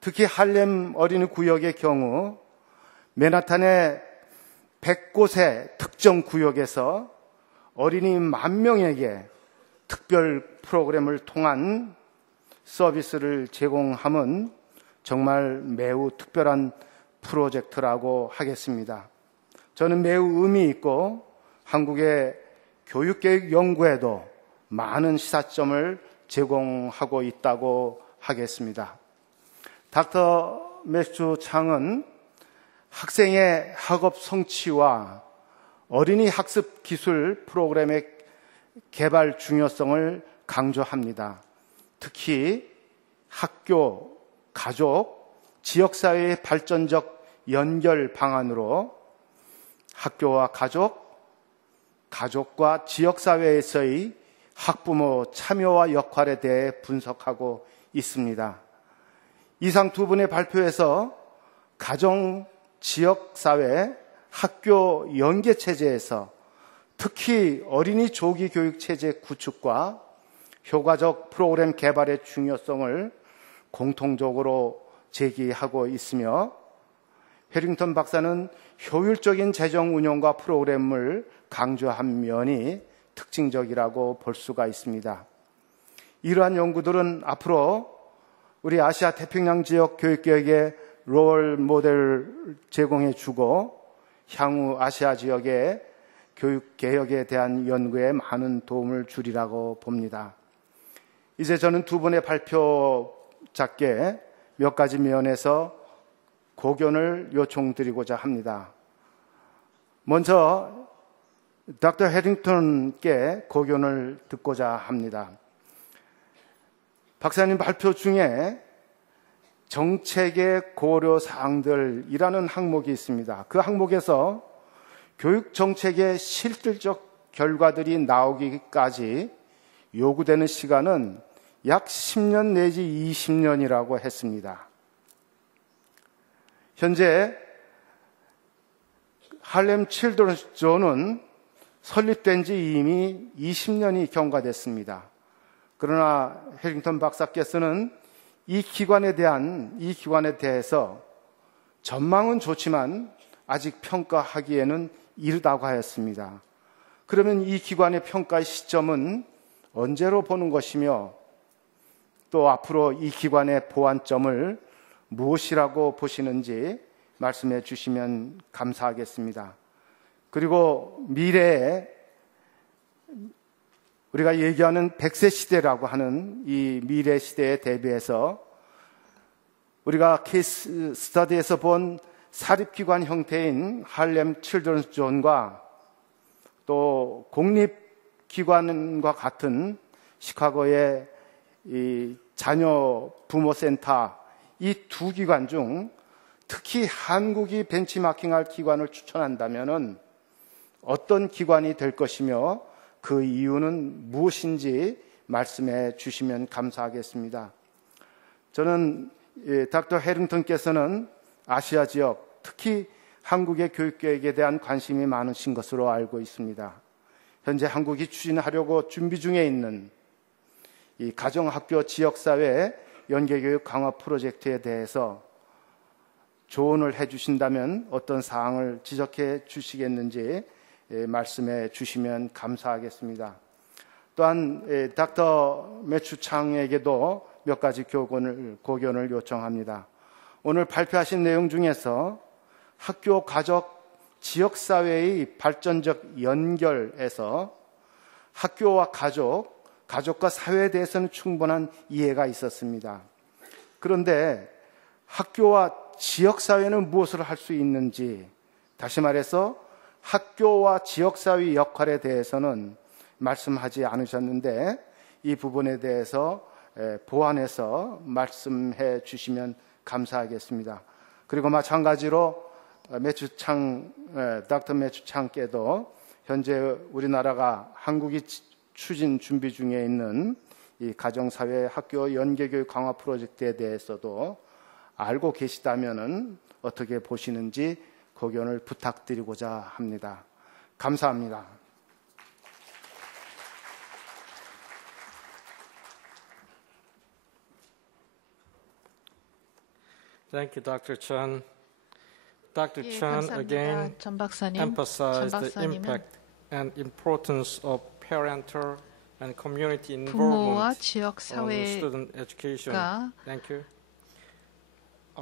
특히 할렘 어린이 구역의 경우 맨하탄의 100곳의 특정 구역에서 어린이 10,000명에게 특별 프로그램을 통한 서비스를 제공함은 정말 매우 특별한 프로젝트라고 하겠습니다. 저는 매우 의미 있고 한국의 교육계획 연구에도 많은 시사점을 제공하고 있다고 하겠습니다. 닥터 매튜 창은 학생의 학업 성취와 어린이 학습 기술 프로그램의 개발 중요성을 강조합니다. 특히 학교, 가족, 지역사회의 발전적 연결 방안으로 학교와 가족과 지역사회에서의 학부모 참여와 역할에 대해 분석하고 있습니다. 이상 두 분의 발표에서 가정, 지역사회, 학교 연계체제에서 특히 어린이 조기 교육체제 구축과 효과적 프로그램 개발의 중요성을 공통적으로 제기하고 있으며 해링턴 박사는 효율적인 재정 운용과 프로그램을 강조한 면이 특징적이라고 볼 수가 있습니다. 이러한 연구들은 앞으로 우리 아시아 태평양 지역 교육개혁의 롤 모델을 제공해 주고 향후 아시아 지역의 교육개혁에 대한 연구에 많은 도움을 주리라고 봅니다. 이제 저는 두 분의 발표자께 몇 가지 면에서 고견을 요청드리고자 합니다. 먼저 닥터 해링턴께 고견을 듣고자 합니다. 박사님 발표 중에 정책의 고려 사항들이라는 항목이 있습니다. 그 항목에서 교육 정책의 실질적 결과들이 나오기까지 요구되는 시간은 약 10년 내지 20년이라고 했습니다. 현재 할렘 칠드런스 존은 설립된 지 이미 20년이 경과됐습니다. 그러나 해링턴 박사께서는 이 기관에 대해서 전망은 좋지만 아직 평가하기에는 이르다고 하였습니다. 그러면 이 기관의 평가의 시점은 언제로 보는 것이며 또 앞으로 이 기관의 보완점을 무엇이라고 보시는지 말씀해 주시면 감사하겠습니다. 그리고 미래에 우리가 얘기하는 100세 시대라고 하는 이 미래 시대에 대비해서 우리가 케이스 스터디에서 본 사립기관 형태인 할렘 칠드런스 존과 또 공립기관과 같은 시카고의 이 자녀 부모센터 이 두 기관 중 특히 한국이 벤치마킹할 기관을 추천한다면 어떤 기관이 될 것이며 그 이유는 무엇인지 말씀해 주시면 감사하겠습니다. 저는 닥터 해링턴께서는 아시아 지역, 특히 한국의 교육계획에 대한 관심이 많으신 것으로 알고 있습니다. 현재 한국이 추진하려고 준비 중에 있는 이 가정학교 지역사회 연계교육 강화 프로젝트에 대해서 조언을 해주신다면 어떤 사항을 지적해 주시겠는지 말씀해 주시면 감사하겠습니다. 또한 닥터 매튜 창에게도 몇 가지 고견을 요청합니다. 오늘 발표하신 내용 중에서 학교, 가족, 지역사회의 발전적 연결에서 학교와 가족과 사회에 대해서는 충분한 이해가 있었습니다. 그런데 학교와 지역사회는 무엇을 할 수 있는지, 다시 말해서 학교와 지역사회의 역할에 대해서는 말씀하지 않으셨는데 이 부분에 대해서 보완해서 말씀해 주시면 감사하겠습니다. 그리고 마찬가지로 닥터 매튜 창께도 현재 우리나라가 한국이 추진 준비 중에 있는 이 가정사회 학교 연계교육 강화 프로젝트에 대해서도 알고 계시다면은 어떻게 보시는지 고견을 부탁드리고자 합니다. 감사합니다. Thank you, Dr. Chen. Dr. 예, Chen 감사합니다. again 전 박사님, emphasized 전 the 박사님은 impact and importance of parental and community 부모와 involvement 지역 on 사회가 student education. Thank you.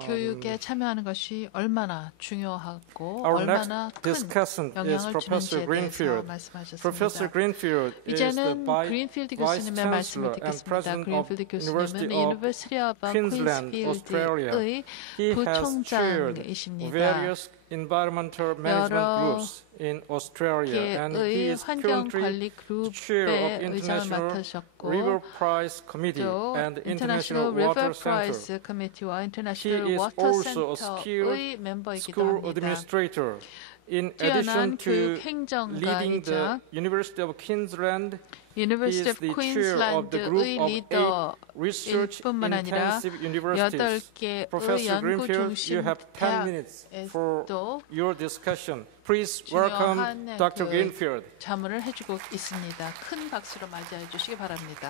교육에 참여하는 것이 얼마나 중요하고 Our 얼마나 next 큰 discussant is 영향을 Professor 주는지에 대해서 Greenfield. 말씀하셨습니다. Professor Greenfield is the 이제는 그린필드 Vice 교수님의 말씀을 Chancellor and 듣겠습니다. President of 그린필드 교수님은 University of 유니버시티 오브 Queensland, Australia. 퀸스필드의 He has chaired 부총장이십니다. various environmental management groups in Australia, and he 개의 is 환경 currently 관리 the chair 그룹의 of 의장을 International 맡으셨고 River Prize Committee 또 and International International Water River Center. Prize Committee와 He International is Water also a Center의 skilled 멤버이기도 school 합니다. administrator. In 뛰어난 addition to 교육 leading the 행정가이자 University of Queensland, University he of is the chair of the group Queensland의 of 8 research 리더일 뿐만 아니라 intensive universities. 8개의 Professor 연구 Greenfield, 중심 you have 10 minutes for 대학에도 your discussion. Please welcome 중요한 Dr. 그 Greenfield. 자문을 해주고 있습니다. 큰 박수로 맞이해 주시기 바랍니다.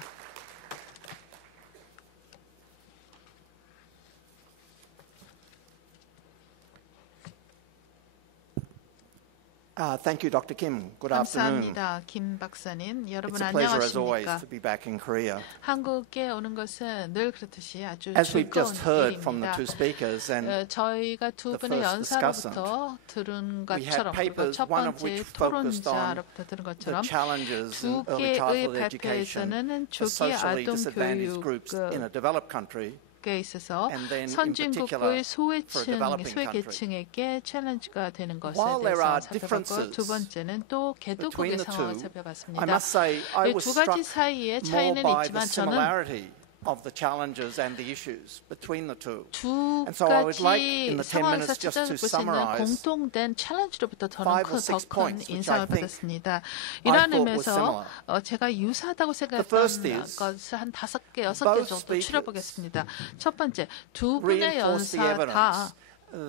Thank you, Dr. Kim. Good afternoon. 감사합니다. 김 박사님, 여러분 It's a pleasure, as always, 안녕하십니까? to be back in Korea. 한국에 오는 것은 늘 그렇듯이 아주 As we've 즐거운 just heard from the 일입니다. two speakers and 저희가 두 the 분의 first 연사로부터 들은 we had 것처럼 그리고 papers, 첫 one of 번째 which focused on 토론자로부터 들은 the 것처럼 challenges 두 in early 개의 childhood education 발표에서는 for 조기 socially 아동 disadvantaged groups in a developed country. 에 있어서 And then in 선진국의 particular for developing 소외계층에게 챌린지가 되는 것에 While there 대해서 are 살펴봤고 differences 두 번째는 또 개도국의 between the 상황을 two, 살펴봤습니다. I must say I 이 was 두 struck 가지 사이에 more 차이는 by the 있지만 저는 similarity of the challenges and the issues between the two. 두 And so I would like 가지 in the 10 상황에서 minutes just to 찾아볼 수 있는 summarize 공통된 챌린지로부터 더는 5 or 6 더 큰 points which 인상을 I think 받았습니다. I 이러한 thought was 의미에서 similar. 제가 유사하다고 The first 생각했던 is 것을 한 5개, 6개 both 정도 speakers 추려보겠습니다. 첫 번째, 두 분의 reinforce the 연사 다 evidence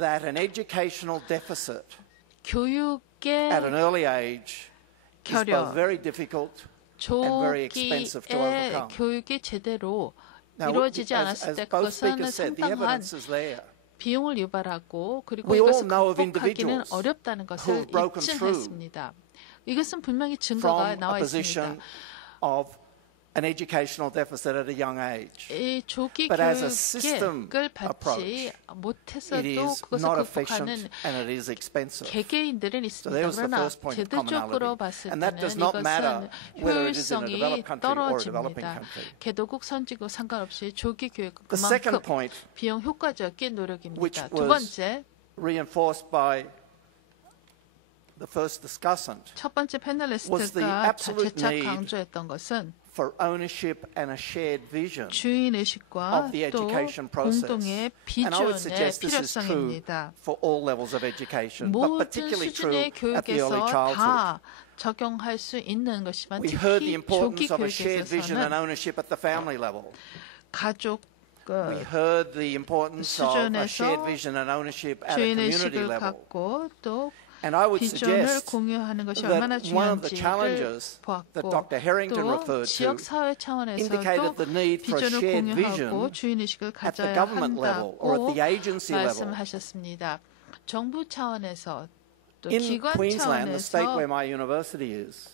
that an educational deficit 교육의 at an early age is both 결여, very difficult and very expensive to 조기에 overcome. 교육이 제대로 Now, 이루어지지 as 않았을 때 both 그것은 speakers said, the 상당한 evidence is there. 비용을 유발하고 그리고 We all 이것을 know of 극복하기는 individuals 어렵다는 who 것을 have broken through 입증했습니다. 이것은 분명히 증거가 from 나와 a position 있습니다. of an educational deficit at a young age. 이 조기 But as a system 교육을 받지 approach, it 못해서도 is 그것을 not 극복하는 efficient and it is expensive. 개개인들은 So 있습니다. there's the 그러나 first point of 제도적으로 commonality. 봤을 And that does 때는 not matter 이것은 whether it is in a 효율성이 developed country or a developing 떨어집니다. country. 개도국 선진국 상관없이 조기 교육은 The second 그만큼 point, 비용 효과적인 노력입니다. which 두 was 번째, reinforced by the first discussant, 첫 번째 was the 패널리스트가 absolute 재차 need 강조했던 것은 for ownership and a shared vision 주인의식과 of the 또 education process. 공동의 And I would 비전의 suggest this is true 필요성입니다. for all levels of education, but 모든 particularly true 수준의 at the early 교육에서 childhood. 다 적용할 수 있는 것이지만 We heard the 특히 importance 조기 of a shared vision and 교육에서는 ownership at the family level. 가족 We heard the importance of a shared 수준에서 vision and ownership at a community 주인의식을 level. 갖고 또 And I would 비전을 suggest 공유하는 것이 that 얼마나 one of the 중요한지를 challenges that 보았고 Dr. Harrington 또 referred 지역 to 사회 indicated 차원에서도 the need for a 비전을 shared 공유하고 vision 주인의식을 at the 가져야 government level or at 한다고 the agency level. 말씀하셨습니다. 정부 차원에서 또 In 기관 Queensland, the state 차원에서 where my university is,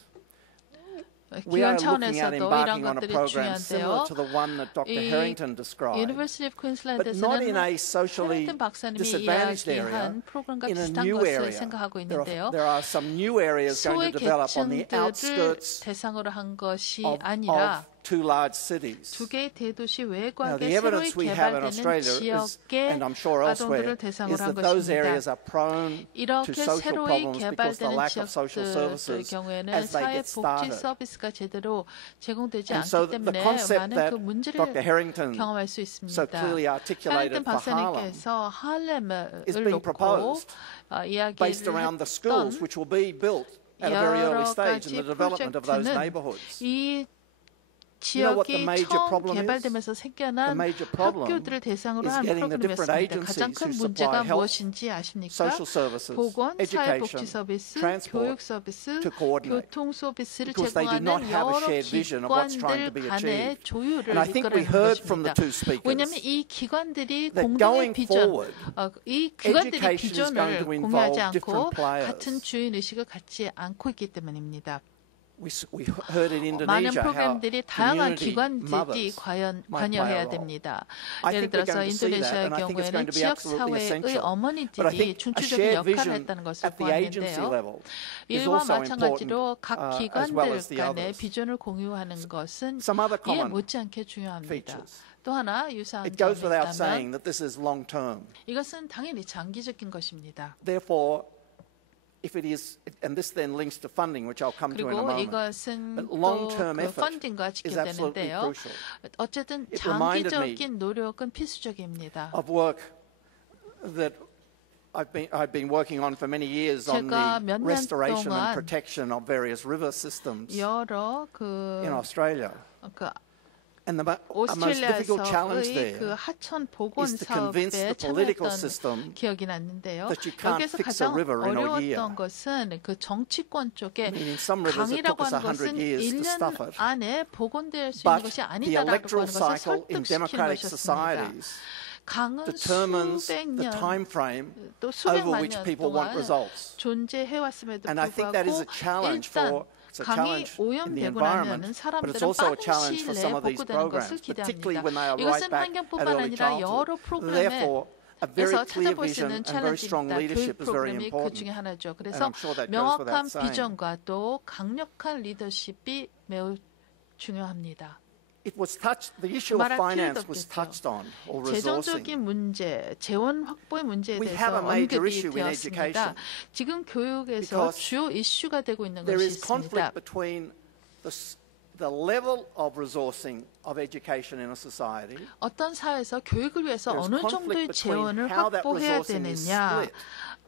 we are 기관 looking at 차원에서도 이런 embarking on a 것들이 program similar 중요한데요. to the one that Dr. 이 Harrington described, University of but not in Queensland에서는 a socially 해링턴 박사님이 disadvantaged area, 이야기한 프로그램과 in a 비슷한 new 것을 area. 생각하고 있는데요. There are some new areas going to develop on the 소외계층들을 outskirts 대상으로 한 것이 of 아니라 two large cities. 두 개의 대도시 Now, 외곽에 the 새로이 evidence we have in 개발되는 Australia is, 지역의 and I'm sure elsewhere, 아동들을 대상으로 is 한 that those 것입니다. areas are prone to 이렇게 social 새로이 problems because the 개발되는 lack of social 지역들 services 경우에는 as they get 사회복지 started. 서비스가 제대로 제공되지 And so 않기 the 때문에 concept 많은 that 그 문제를 Dr. Harrington 경험할 수 있습니다. so clearly articulated 해링턴 for Harlem 박사님께서 할렘을 is being 놓고 proposed 이야기를 based around the schools 했던 which will be built at a very early 여러 stage in the 가지 development of those 프로젝트는 neighborhoods. 이 You know what the 지역이 major 처음 problem is? 개발되면서 The 생겨난 major problem 학교들을 대상으로 is 한 getting the different 프로그램이었습니다. 가장 agencies 큰 who 문제가 supply health, 무엇인지 아십니까? social services, 보건, 사회복지 education, 서비스, transport 교육 서비스, to coordinate. 교통 서비스를 Because they do not 제공하는 have a 여러 shared vision of what's trying to 기관들 be 간의 achieved. 조율을 And I think we 이끌어내는 heard from the 것입니다. two speakers 왜냐하면 이 기관들이 that 공동의 going 비전, forward, 이 기관들이 education is going 비전을 to involve 공유하지 않고 different players. 같은 주인 의식을 갖지 않고 있기 때문입니다. We heard in 많은 Indonesia how 프로그램들이 다양한 community 기관들이 mothers 과연 might play a 관여해야 role. 됩니다. I 예를 think we're 들어서 going to see that, 인도네시아의 and I think it's 경우에는 going to be 지역 absolutely 사회의 essential. But I 어머니들이 think a 중추적인 shared 역할을 vision 했다는 것을 at the agency 보았는데요. level is 이와 also 마찬가지로 important, 각 as 기관들 well as the 간의 others. 비전을 공유하는 것은 Some other 이에 common 못지않게 중요합니다. features. 또 하나 유사한 It goes 점이 without saying 있다면 that this is long term. 이것은 당연히 장기적인 것입니다. Therefore, if it is, and this then links to funding, which I'll come to in a 그리고 moment. 이것은 But 또 long-term 그 effort 펀딩과 is absolutely 직결되는데요. crucial. 어쨌든 It reminded me 장기적인 노력은 필수적입니다. Of work that I've been working on for many years on 제가 the 몇 년 restoration and 동안 protection of various river systems 여러 in Australia. And the most difficult challenge 오스트레일리아에서의 there 그 하천 복원 is to convince 사업에 the political 참여했던 system 기억이 났는데요. that you can't 여기에서 fix a 가장 river in a year. 어려웠던 것은 그 정치권 쪽에 Meaning some rivers it took 강이라고 us 하는 100 것은 years to 1년 stuff it. 안에 복원될 수 있는 But 것이 the 아니다라고 electoral 하는 것을 cycle in 설득시키는 democratic 것이었습니다. societies 강은 determines 수백 the 년, time frame 또 over 수백만 which 년 people want 동안 results. 존재해왔음에도 And I think that is a 불구하고 challenge 일단 for it's a 강이 challenge in the 오염되고 environment, 나면은 but it's 사람들은 also a 빠른 challenge 시일 for 내에 some of these 복구되는 것을 programs, particularly 기대합니다. when they are right 이것은 back at 환경뿐만 early 아니라 여러 childhood. 프로그램에 Therefore, a very 에서 clear 찾아볼 수 vision 있는 and very strong 챌린지입니다. leadership 교육 is very 프로그램이 그 important. 중에 하나죠. And 그래서 I'm sure that goes without 명확한 saying. 비전과 또 강력한 리더십이 매우 중요합니다. It was touched. The issue of 말할 finance 필요도 was 없겠죠. touched on, or resourcing. 재정적인 문제, 재원 확보의 문제에 We 대해서 have a major 언급이 issue in 되었습니다. education. 지금 교육에서 Because 주요 이슈가 되고 있는 There 것이 is conflict 있습니다. between the level of resourcing of education in a society. 어떤 사회에서 교육을 위해서 There's 어느 conflict 정도의 between 재원을 how that 확보해야 resourcing is 되느냐 split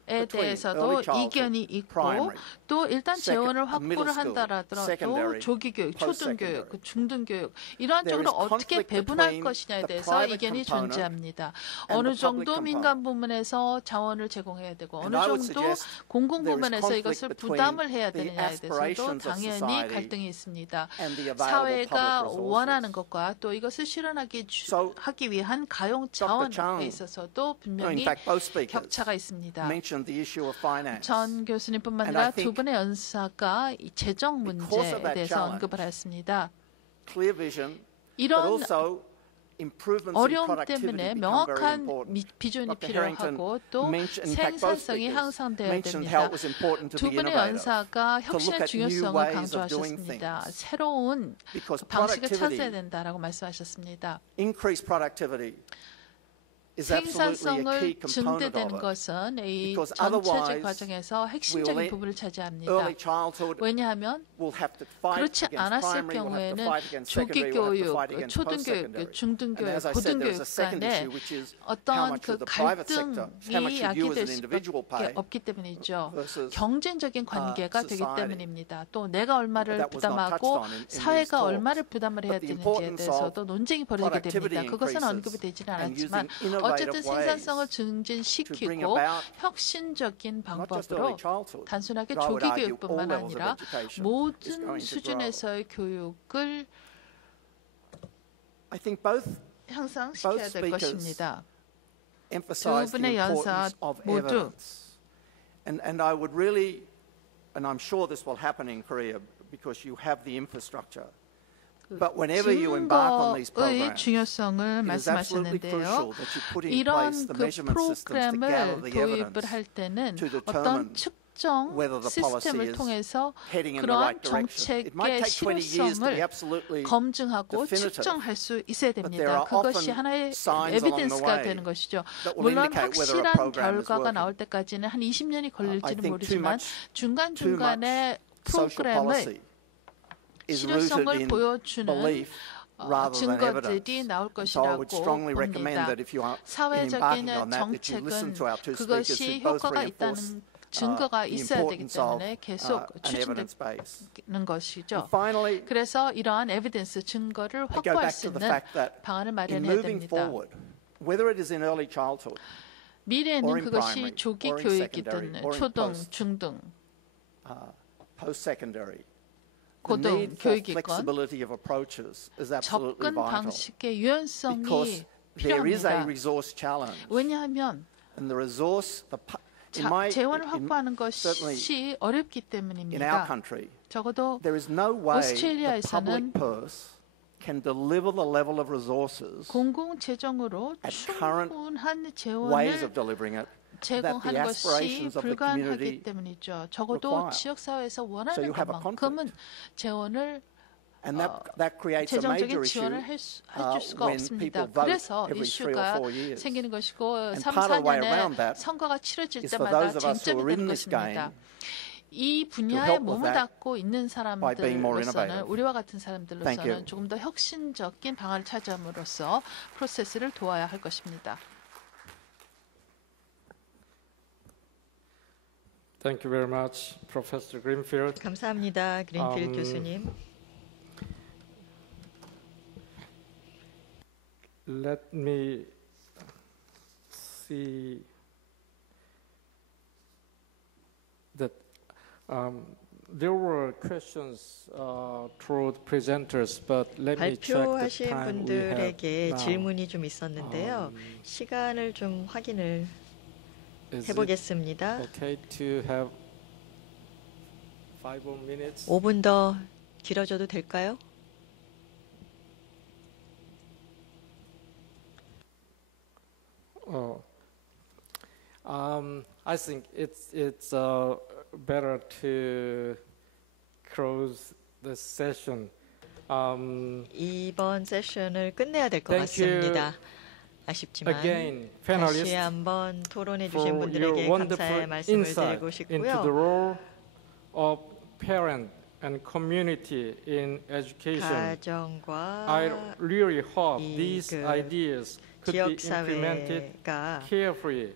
에 between 대해서도 early childhood, 이견이 있고 primary, 또 일단 재원을 middle 확보를 school, 한다라더라도 secondary, 조기교육, post-secondary. 초등교육, 중등교육 이러한 There 쪽으로 is 어떻게 conflict 배분할 between 것이냐에 the 대해서 private 이견이 component 존재합니다. and 어느 the public 정도 component. 민간 부문에서 자원을 제공해야 되고 어느 And I would 정도 suggest 공공 there is 부문에서 conflict 이것을 between 부담을 해야 the 되느냐에 대해서도 aspirations of 당연히 society 갈등이 있습니다. and the available 사회가 public 원하는 resources. 것과 또 이것을 실현하기 So, 하기 위한 가용 Chang, 자원에 있어서도 in 분명히 fact, both speakers 격차가 있습니다. mentioned the issue of finance. 전 교수님뿐만 And I 아니라 두 think 분의 연사가 이 재정 because of 문제에 that 대해서 challenge, 언급을 했습니다. Clear vision, but 이런 also improvements in 어려움 productivity 때문에 become very 명확한 important. 비전이 Dr. Harrington 필요하고 또 mentioned, in fact, both 생산성이 speakers 향상돼야 mentioned 됩니다. how it was important to 두 be 분의 innovative, 연사가 to look 혁신의 at new 중요성을 ways of doing 강조하셨습니다. things. 새로운 Because 방식을 찾아야 productivity, 된다라고 말씀하셨습니다. increased productivity is absolutely a 생산성을 key component 증대되는 of it. 것은 이 Because 전체적 otherwise 과정에서 핵심적인 we will 부분을 차지합니다. Early childhood 왜냐하면 will have to fight 그렇지 against 않았을 primary, will have to 경우에는 fight against secondary, will have to 조기교육, fight against 초등교육, post-secondary. 중등교육, And as I said, there is 고등교육 a second 간에 issue, which is how 어떤 much 그 of the private sector, how much 갈등이 should you as 야기될 an individual 수밖에 pay 없기 때문이죠. versus 경쟁적인 관계가 되기 society. 때문입니다. 또 내가 얼마를 That was not touched 부담하고 on in these 사회가 talks. 얼마를 부담을 해야 But the 되는지에 importance 대해서도 of 논쟁이 벌어지게 productivity 됩니다. 그것은 increases 언급이 되지는 and 않았지만 using innovative 어쨌든 생산성을 증진시키고 혁신적인 방법으로 단순하게 조기 교육뿐만 아니라 모든 수준에서의 교육을 향상시켜야 될 것입니다. 두 분의 연사 모두 And I would really, and I'm sure this will happen in Korea because you have the infrastructure. But whenever you embark on these 증거의 programs, 중요성을 it is absolutely 말씀하셨는데요. crucial that you put in 이런 place the 그 measurement systems to gather 프로그램을 the 도입을 evidence 할 때는 to 어떤 determine 측정 whether the policy 시스템을 is 통해서 heading in the 그러한 right direction. It might 정책의 take 20 years to be 실효성을 absolutely 검증하고 definitive. 측정할 수 있어야 there 됩니다. are 그것이 often 하나의 signs along the 에비던스가 way 되는 것이죠. that will 물론 indicate whether a 확실한 program is 결과가 working. 나올 때까지는 한 20년이 I 걸릴지는 think 모르지만 중간중간에 social 프로그램을 policy is rooted 실효성을 in 보여주는 belief rather than 증거들이 evidence. 나올 So I would 것이라고 strongly recommend 봅니다. that if you are 사회적인 embarking on that, that you listen 정책은 to our two speakers 그것이 who both 효과가 reinforce 있다는 증거가 the 있어야 되기 importance of 때문에 계속 an evidence base. 추진되는 것이죠. And finally, 그래서 이러한 에비던스 증거를 I go 확보할 back 수 to the 있는 fact that 방안을 in 마련해야 moving 됩니다. forward, whether it is in early childhood, 미래에는 or in 그것이 primary, 조기 or in 교육이든 secondary, or in 초등, post, 중등, post-secondary, the 고등 need for 교육이건 flexibility of approaches is absolutely 접근 vital. 방식의 유연성이 Because there is a 필요합니다. resource challenge, 왜냐하면 and the resource, in my, 재원을 확보하는 certainly 것이 어렵기 in our 때문입니다. country, 적어도 there is no way the 오스트레일리아에서는 public purse can deliver the level of resources 공공 재정으로 at current 충분한 ways 재원을 of delivering it 제공하는 것이 aspirations of the community 불가능하기 때문이죠. 적어도 require. 지역사회에서 So 원하는 you have a 것만큼은 재원을 and that creates a major 재정적인 issue 지원을 해줄 수가 when 없습니다. people vote 그래서 every 3 or 이슈가 4 years. 생기는 것이고 And 3, part of the way 4년에 around that 선거가 치러질 is for 때마다 those of us who 쟁점이 are 되는 in this 것입니다. game 이 분야에 help with 몸을 that 닫고 있는 by being more 사람들로서는 innovative. 우리와 같은 Thank 사람들로서는 you. 조금 더 혁신적인 방안을 찾아함으로써 프로세스를 도와야 할 것입니다. Thank you very much, Professor Greenfield. 감사합니다, 그린필드 교수님. Let me see that there were questions through the presenters, but let me check the 발표하신 time we have 분들에게 now. 질문이 좀 있었는데요. 시간을 좀 확인을 Is it 해보겠습니다. okay to have 5 more minutes? 5분 더 길어져도 될까요? I think it's better to close the session. 이번 세션을 끝내야 될 것 Thank you 같습니다. 아쉽지만 Again, 다시 panelists, 한번 토론해 주신 for your 분들에게 wonderful 감사의 말씀을 insight 드리고 into the 싶고요. role of parent and community in education. I 가정과 really hope 이 these 그 ideas could be implemented 지역사회가 carefully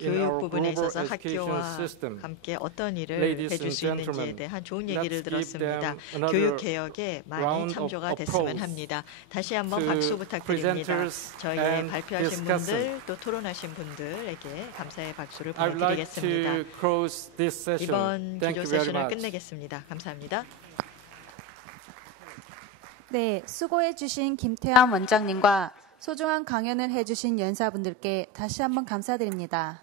in 교육 our 부분에 global 있어서 education 학교와 system. 함께 어떤 일을 Ladies 해줄 and 수 있는지에 gentlemen, 대한 좋은 let's 얘기를 give 들었습니다. them another 교육 개혁에 많이 round 참조가 of 됐으면 applause 합니다. 다시 한번 to 박수 부탁드립니다. presenters 저희 and 발표하신 discussants. 분들 또 토론하신 분들에게 감사의 박수를 I would like 보내드리겠습니다. to close this session. 이번 Thank 기조 you very 세션을 much. 끝내겠습니다. 감사합니다. 네, 수고해주신 김태환 원장님과 소중한 강연을 해주신 연사분들께 다시 한번 감사드립니다.